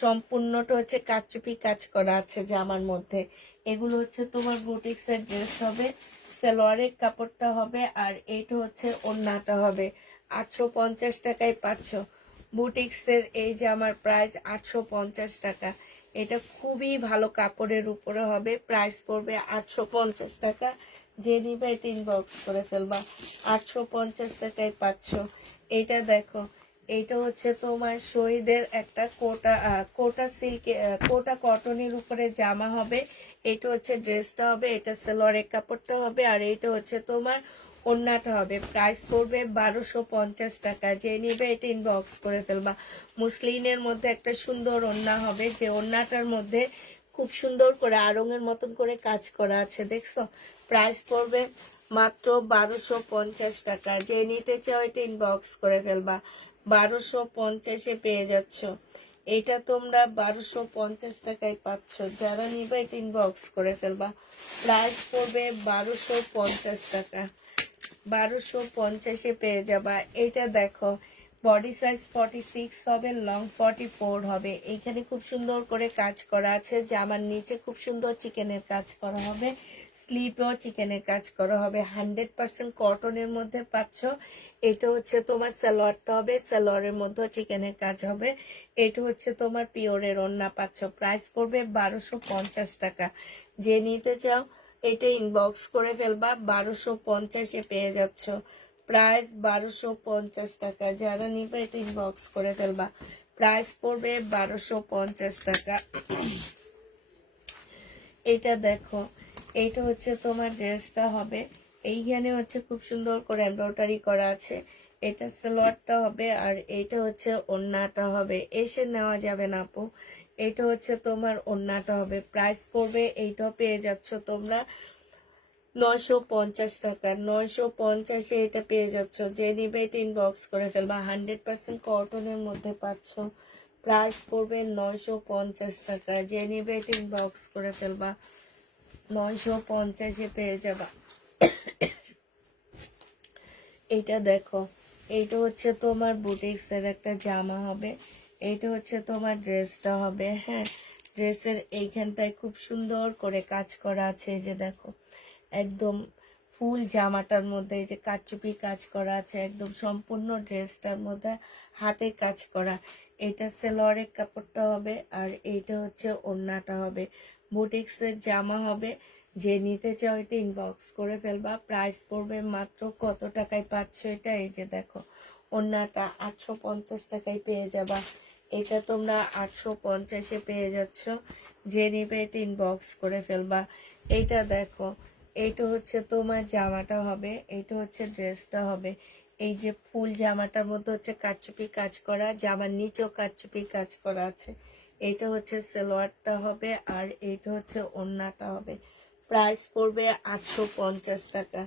সম্পূর্ণটা হচ্ছে কাচচুপি কাজ করা আছে জামার মধ্যে। এগুলো হচ্ছে তোমার বুটিক্সের ড্রেস হবে, সালোয়ারের কাপড়টা হবে, আর এইটা হচ্ছে ওড়নাটা হবে। 850 টাকায় পাচ্ছ বুটিক্সের এই জামার প্রাইস 850 টাকা। এটা খুবই ভালো কাপড়ের উপরে হবে, প্রাইস পড়বে 850 টাকা। যে নিবে এটা ইনবক্স করে ফেলবা। 850 টাকায় পাচ্ছ। এটা দেখো, এইটা হচ্ছে তোমার শহীদের একটা কোটা সিল্ক, কোটা কটনের উপরে জামা হবে। এটা হচ্ছে ড্রেসটা হবে, এটা সালোয়ারের কাপড়টা হবে, আর এইটা হচ্ছে তোমার ওড়নাটা হবে। প্রাইস পড়বে 1250 টাকা। যে নিবে এটা ইনবক্স করে ফেলবা। মুসলিনের মধ্যে একটা সুন্দর ওড়না হবে, যে ওড়নাটার মধ্যে খুব সুন্দর করে আড়ঙের মতন করে কাজ করা আছে, দেখছো? প্রাইস পড়বে মাত্র 1250 টাকা। যে নিতে চাও এটা ইনবক্স করে ফেলবা। 1250-এ পেয়ে যাচ্ছ। এটা তোমরা 1250 টাকায় পাচ্ছ, যারা নিবে এটা ইনবক্স করে ফেলবা। প্রাইস পড়বে 1250 টাকা। 1250-এ পেয়ে যাবা। এটা দেখো, বডি সাইজ 46 হবে, লং 44 হবে। এইখানে খুব সুন্দর করে কাজ করা আছে, জামার নিচে খুব সুন্দর চিকেনের কাজ করা হবে, স্লিপেও চিকেনের কাজ করা হবে। 100% কটনের মধ্যে পাচ্ছ। এটা হচ্ছে তোমার সালোয়ারটা হবে, সালোয়ারের মধ্যে চিকেনের কাজ হবে। এটা হচ্ছে তোমার পিওরের ওড়না পাচ্ছ। প্রাইস পড়বে 1250 টাকা। যে নিতে চাও এটা ইনবক্স করে ফেলবা। 1250-এ পেয়ে যাচ্ছ। প্রাইস 1250 টাকা। যারা নিবে এটা ইনবক্স করে ফেলবা। প্রাইস পড়বে 1250 টাকা। এটা দেখো, এইটা হচ্ছে তোমার ড্রেসটা হবে। এইখানে হচ্ছে খুব সুন্দর করে এমব্রয়ডারি করা আছে। এটা সালোয়ারটা হবে, আর এইটা হচ্ছে ওড়নাটা হবে। এসে নেওয়া যাবে না আপু, এইটা হচ্ছে তোমার ওড়নাটা হবে। প্রাইস পড়বে, এইটাও পেয়ে যাচ্ছ তোমরা 950 টাকা। 950-এ এটা পেয়ে যাচ্ছ। যে নিবে এটা ইনবক্স করে ফেলবা। 100% কটনের মধ্যে পাচ্ছ। প্রাইস পড়বে 950 টাকা। যে নিবে এটা ইনবক্স করে ফেলবা। 950-এ পেয়ে যাবা। এটা দেখো, এইটা হচ্ছে তোমার বুটিক্সের একটা জামা হবে, এইটা হচ্ছে তোমার ড্রেসটা হবে। হ্যাঁ, ড্রেসের এইখানটায় খুব সুন্দর করে কাজ করা আছে, এই যে দেখো, একদম ফুল জামাটার মধ্যে এই যে কারচুপি কাজ করা আছে, একদম সম্পূর্ণ ড্রেসটার মধ্যে হাতে কাজ করা। এটা সেলোয়ারের কাপড়টা হবে আর এইটা হচ্ছে ওড়নাটা হবে। বুটিক্সের জামা হবে। যে নিতে চাও এটা ইনবক্স করে ফেলবা। প্রাইস পড়বে মাত্র কত টাকায় পাচ্ছ এটা, এই যে দেখো ওড়নাটা 850 টাকায় পেয়ে যাবা। এটা তোমরা 850-এ পেয়ে যাচ্ছ। যে নিবে এটা ইনবক্স করে ফেলবা। এইটা দেখো, এইটা হচ্ছে তোমার জামাটা হবে, এইটা হচ্ছে ড্রেসটা হবে। এই যে ফুল জামাটার মধ্যে হচ্ছে কারচুপি কাজ করা, জামার নিচেও কারচুপি কাজ করা আছে। এইটা হচ্ছে সালোয়ারটা হবে আর এইটা হচ্ছে ওড়নাটা হবে। প্রাইস পড়বে 850 টাকা।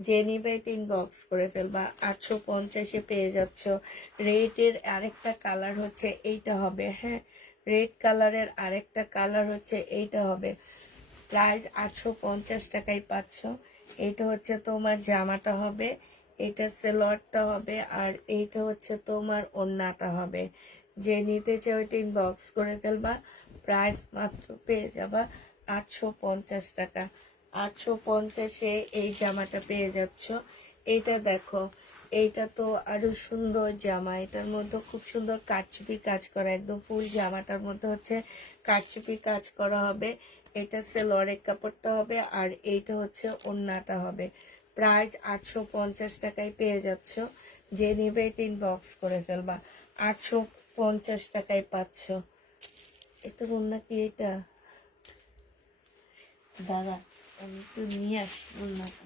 যে নিবে এটা ইনবক্স করে ফেলবা। 850-এ পেয়ে যাচ্ছ। রেডের আরেকটা কালার হচ্ছে এইটা হবে, হ্যাঁ, রেড কালারের আরেকটা কালার হচ্ছে এইটা হবে। প্রাইস 850 টাকায় পাচ্ছ। এইটা হচ্ছে তোমার জামাটা হবে, এটা সেলোয়ারটা হবে আর এইটা হচ্ছে তোমার ওড়নাটা হবে। যে নিতে চাও এটা ইনবক্স করে ফেলবা। প্রাইস মাত্র পেয়ে যাবা 850 টাকা। 850-এ এই জামাটা পেয়ে যাচ্ছ। এইটা দেখো, এইটা তো আরো সুন্দর জামা, এটার মধ্যে খুব সুন্দর কারচুপি কাজ করা, একদম ফুল জামাটার মধ্যে হচ্ছে কারচুপি কাজ করা হবে। এটা সেলোয়ারের কাপড়টা হবে আর এইটা হচ্ছে ওড়নাটা হবে। প্রাইস 850 টাকায় পেয়ে যাচ্ছ। যে নিবে এটা ইনবক্স করে ফেলবা। 850 টাকায় পাচ্ছ। এটা ওড়না কি এটা? দাদা আমি একটু নিয়ে আসি ওড়নাটা।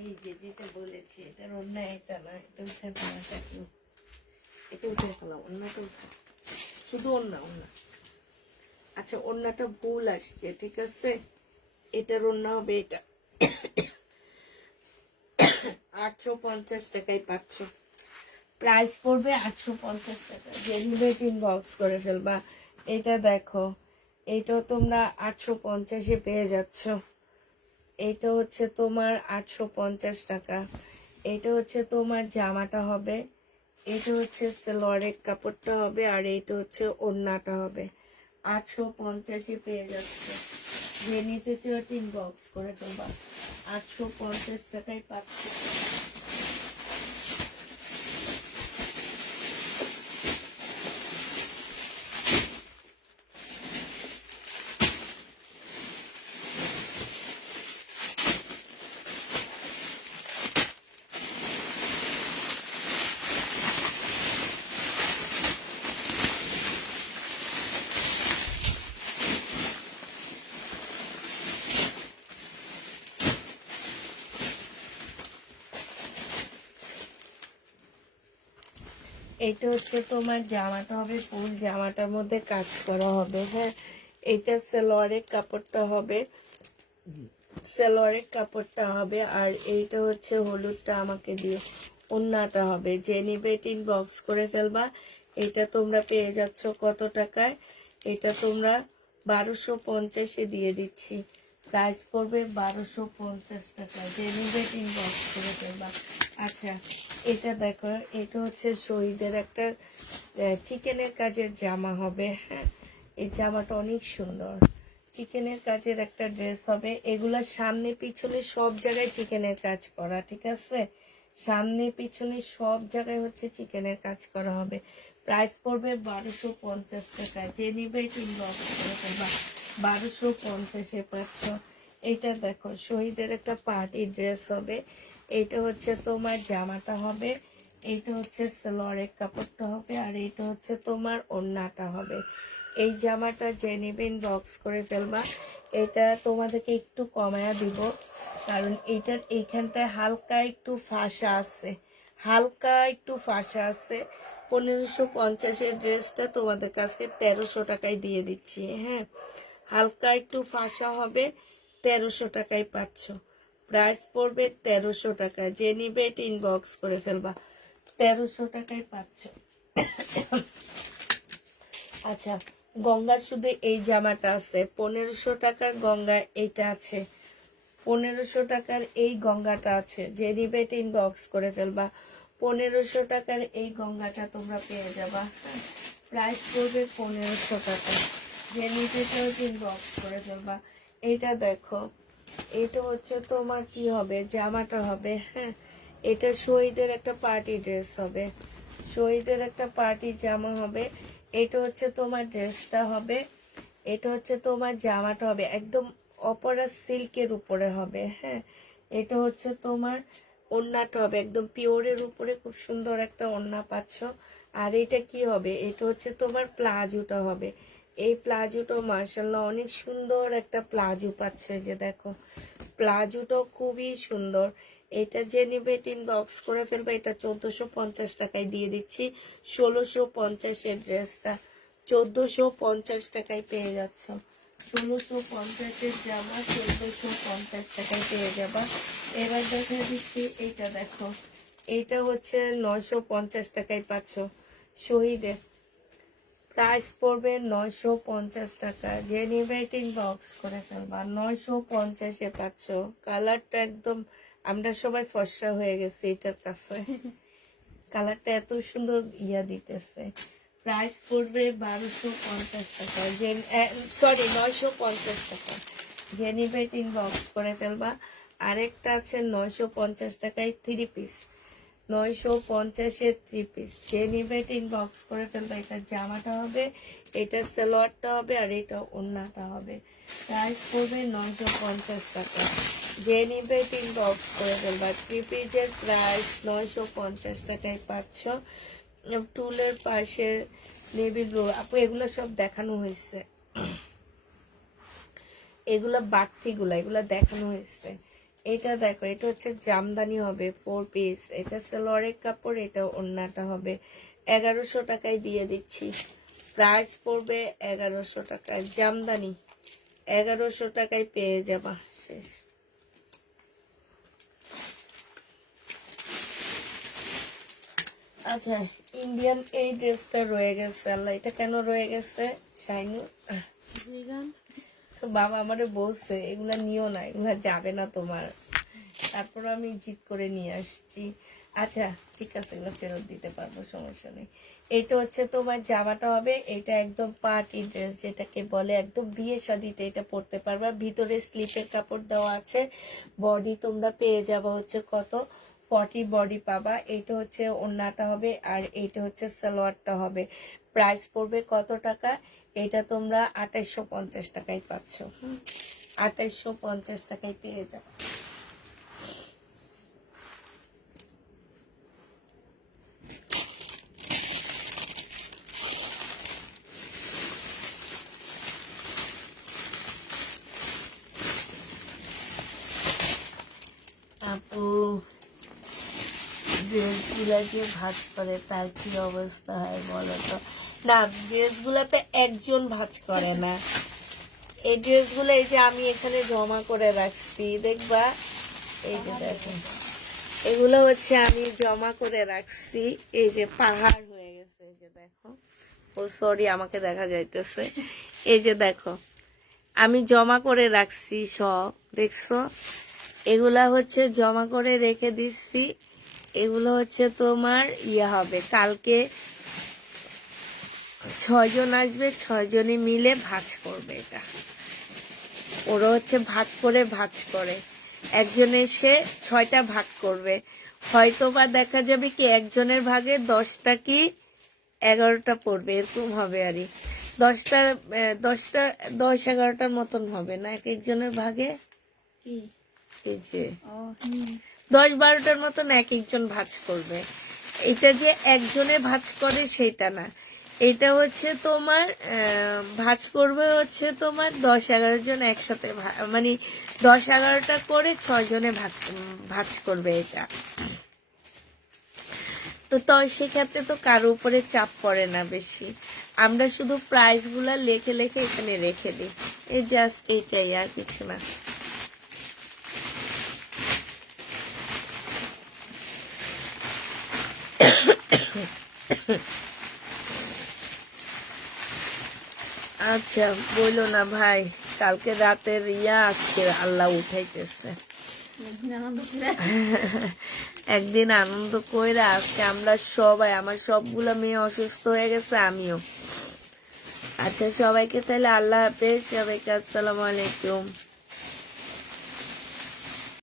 এই যে যেটা বলেছি এটার ওড়না এটা না, এটা উঠে ফেলা থাকলো, এটা উঠে ফেলা, ওড়নাটা উঠে, শুধু ওড়না ওড়না। আচ্ছা ওড়নাটা ভুল আসছে, ঠিক আছে, এটার ওড়না হবে এটা। 850 টাকায় পাচ্ছ। প্রাইস পড়বে 850 টাকা। যে নিবে ইনবক্স করে ফেলবা। এটা দেখো, এইটাও তোমরা 850-এ পেয়ে যাচ্ছ। এইটা হচ্ছে তোমার 850 টাকা। এটা হচ্ছে তোমার জামাটা হবে, এটা হচ্ছে সালোয়ারের কাপড়টা হবে আর এইটা হচ্ছে ওড়নাটা হবে। 850-এ পেয়ে যাচ্ছে। যে নিতে চাও ইনবক্স করে ফেলবা। 850 টাকায় পাচ্ছি। এইটা হচ্ছে তোমার জামাটা হবে, ফুল জামাটার মধ্যে কাজ করা হবে, হ্যাঁ। এইটা সালোয়ারের কাপড়টা হবে, সালোয়ারের কাপড়টা হবে আর এইটা হচ্ছে হলুদটা আমাকে দিয়ে ওড়নাটা হবে। যে নিবে ইনবক্স করে ফেলবা। এটা তোমরা পেয়ে যাচ্ছ কত টাকায়? এটা তোমরা 1250-এ দিয়ে দিচ্ছি। প্রাইস পড়বে 1250 টাকা। যে নিবে ইনবক্স করে ফেলবা। আচ্ছা এটা দেখো, এটা হচ্ছে শহীদের একটা চিকেনের কাজের জামা হবে, হ্যাঁ। এই জামাটা অনেক সুন্দর, চিকেনের কাজের একটা ড্রেস হবে। এগুলা সামনে পিছনে সব জায়গায় চিকেনের কাজ করা, ঠিক আছে, সামনে পিছনে সব জায়গায় হচ্ছে চিকেনের কাজ করা হবে। প্রাইস পড়বে 1250 টাকা। যে নিবে ইনবক্স করে ফেলবা। 1250-এ পাচ্ছ। এইটা দেখো, শহীদের একটা পার্টি ড্রেস হবে। এইটা হচ্ছে তোমার জামাটা হবে, এইটা হচ্ছে সালোয়ারের কাপড়টা হবে আর এইটা হচ্ছে তোমার ওড়নাটা হবে। এই জামাটা যে নিবে ইনবক্স করে ফেলবা। এটা তোমাদেরকে একটু কমায়া দিব, কারণ এইটার এইখানটায় হালকা একটু ফাঁসা আছে, হালকা একটু ফাঁসা আছে। 1550-এর ড্রেসটা তোমাদের কাছে 1300 টাকায় দিয়ে দিচ্ছি, হ্যাঁ। হালকা একটু ফাঁসা হবে, 1300 টাকায় পাচ্ছ। প্রাইস পড়বে 1300 টাকা। যে নিবে এটা ইনবক্স করে ফেলবা। 1300 টাকায় পাচ্ছ। আচ্ছা গঙ্গার শুধু এই জামাটা আছে 1500 টাকার, গঙ্গার এইটা আছে 1500 টাকার, এই গঙ্গাটা আছে। যে নিবে এটা ইনবক্স করে ফেলবা। 1500 টাকার এই গঙ্গাটা তোমরা পেয়ে যাবা। হ্যাঁ, প্রাইস পড়বে 1500 টাকা। যে নিতে চাও ইনবক্স করে ফেলবা। এইটা দেখো, এটা হচ্ছে তোমার কি হবে, জামাটা হবে। হ্যাঁ, এটা শহীদের একটা পার্টি ড্রেস হবে, শহীদের একটা পার্টি জামা হবে। এটা হচ্ছে তোমার ড্রেসটা হবে, এটা হচ্ছে তোমার জামাটা হবে, একদম অপরা সিল্কের উপরে হবে। হ্যাঁ, এটা হচ্ছে তোমার ওড়নাটা হবে একদম পিওরের উপরে, খুব সুন্দর একটা ওড়না পাচ্ছ। আর এটা কি হবে, এটা হচ্ছে তোমার প্লাজোটা হবে। এই প্লাজোটা মার্শাল্লাহ অনেক সুন্দর একটা প্লাজো পাচ্ছ। এই যে দেখো, প্লাজোটাও খুবই সুন্দর। এটা যে নিবে ইনবক্স করে ফেলবে। এটা 1450 টাকায় দিয়ে দিচ্ছি। 1650 ড্রেসটা 1450 টাকায় পেয়ে যাচ্ছ। 1650 জামা 1450 টাকায় পেয়ে যাবা। এবার দেখা দিচ্ছি এইটা দেখো, এইটা হচ্ছে 950 টাকায় পাচ্ছ। শহীদের প্রাইস পড়বে 950 টাকা। যে নিবে ইনবক্স করে ফেলবা। 950-এ পাচ্ছ। কালারটা একদম, আমরা সবাই ফর্সা হয়ে গেছি এটার কাছে। কালারটা এত সুন্দর দিতেছে। প্রাইস পড়বে 1250 টাকা। সরি 950 টাকা। যে নিবে ইনবক্স করে ফেলবা। আরেকটা আছে 950 টাকায় 3 পিস, 950-এর 3 পিস। যে নিবে ইনবক্স করে ফেলবা। এটা জামাটা হবে, এটা সালোয়ারটা হবে, আর এটা ওড়নাটা হবে। প্রাইস পড়বে 950 টাকা। যে নিবে ইনবক্স করে ফেলবা। 3 পিসের প্রাইস 950 টাকায় পাচ্ছ। টুলের পাশে নেভি ব্লু। আপু এগুলো সব দেখানো হয়েছে, এগুলা বাড়তিগুলা, এগুলা দেখানো হয়েছে। এটা দেখো, এটা হচ্ছে জামদানি হবে 4 পিস। এটা সালোয়ারের কাপড়, এটা ওড়নাটা হবে। 1100 টাকায় দিয়ে দিচ্ছি। প্রাইস পড়বে 1100 টাকায়। জামদানি 1100 টাকায় পেয়ে যাবা। শেষ। আচ্ছা, ইন্ডিয়ান এই ড্রেসটা রয়ে গেছে। আল্লাহ, এটা কেন রয়ে গেছে শাইনু? তো বাবা আমারে বলছে এগুলা নিও না, এগুলা যাবে না তোমার। তারপর আমি জিদ করে নিয়ে আসছি। আচ্ছা ঠিক আছে, এগুলো ফেরত দিতে পারবো, সমস্যা নেই। এটা হচ্ছে তোমার জামাটা হবে, এটা একদম পার্টি ড্রেস যেটাকে বলে, একদম বিয়ে শাদিতে এটা পরতে পারবা। ভিতরে স্লিপের কাপড় দেওয়া আছে। বডি তোমরা পেয়ে যাবা হচ্ছে কত, 40 বডি পাবা। এটা হচ্ছে ওড়নাটা হবে, আর এটা হচ্ছে সালোয়ারটা হবে। প্রাইস পড়বে কত টাকা, এটা তোমরা 2850 টাকায় পাচ্ছ। 2850 টাকায় পেয়ে যাবে। আপু ড্রেসগুলা যে ভাঁজ করে তার কি অবস্থা হয় বলো তো? না, ড্রেসগুলাতে একজন ভাঁজ করে না। এই ড্রেসগুলো এই যে আমি এখানে জমা করে রাখছি, দেখবা, এই যে দেখো, এগুলো হচ্ছে আমি জমা করে রাখছি। এই যে পাহাড় হয়ে গেছে, এই যে দেখো। ও সরি, আমাকে দেখা যাইতেছে। এই যে দেখো, আমি জমা করে রাখছি সব, দেখছো? এগুলা হচ্ছে জমা করে রেখে দিচ্ছি। এগুলো হচ্ছে তোমার হবে, কালকে 6 জন আসবে, 6 জনই মিলে ভাঁজ করবে। এটা ওরা হচ্ছে ভাগ করে ভাঁজ করে, একজন এসে 6টা ভাগ করবে। হয়তো বা দেখা যাবে কি একজনের ভাগে 10টা কি 11টা পড়বে, এরকম হবে। আরই 10-11টার মতন হবে না এক একজনের ভাগে। এই যে 10-12টার মতন এক একজন ভাঁজ করবে। এটা যে একজনে ভাঁজ করে সেটা না, এটা হচ্ছে তোমার ভাঁজ করবে হচ্ছে তোমার 10-11 জন একসাথে, মানে 10-11টা করে 6 জনে ভাঁজ করবে এটা। তো সেক্ষেত্রে তো কারো উপরে চাপ পড়ে না বেশি। আমরা শুধু প্রাইস গুলা লেখে লেখে এখানে রেখে দিই, এই জাস্ট এইটাই, আর কিছু না। আচ্ছা বইলো না ভাই, কালকে রাতের আজকে আল্লাহ উঠাইতেছে। একদিন আনন্দ কইরা আজকে আমরা সবাই, আমার সবগুলা মেয়ে অসুস্থ হয়ে গেছে, আমিও। আচ্ছা, সবাইকে তাহলে আল্লাহ হাফেজ, সবাইকে আসসালামু আলাইকুম।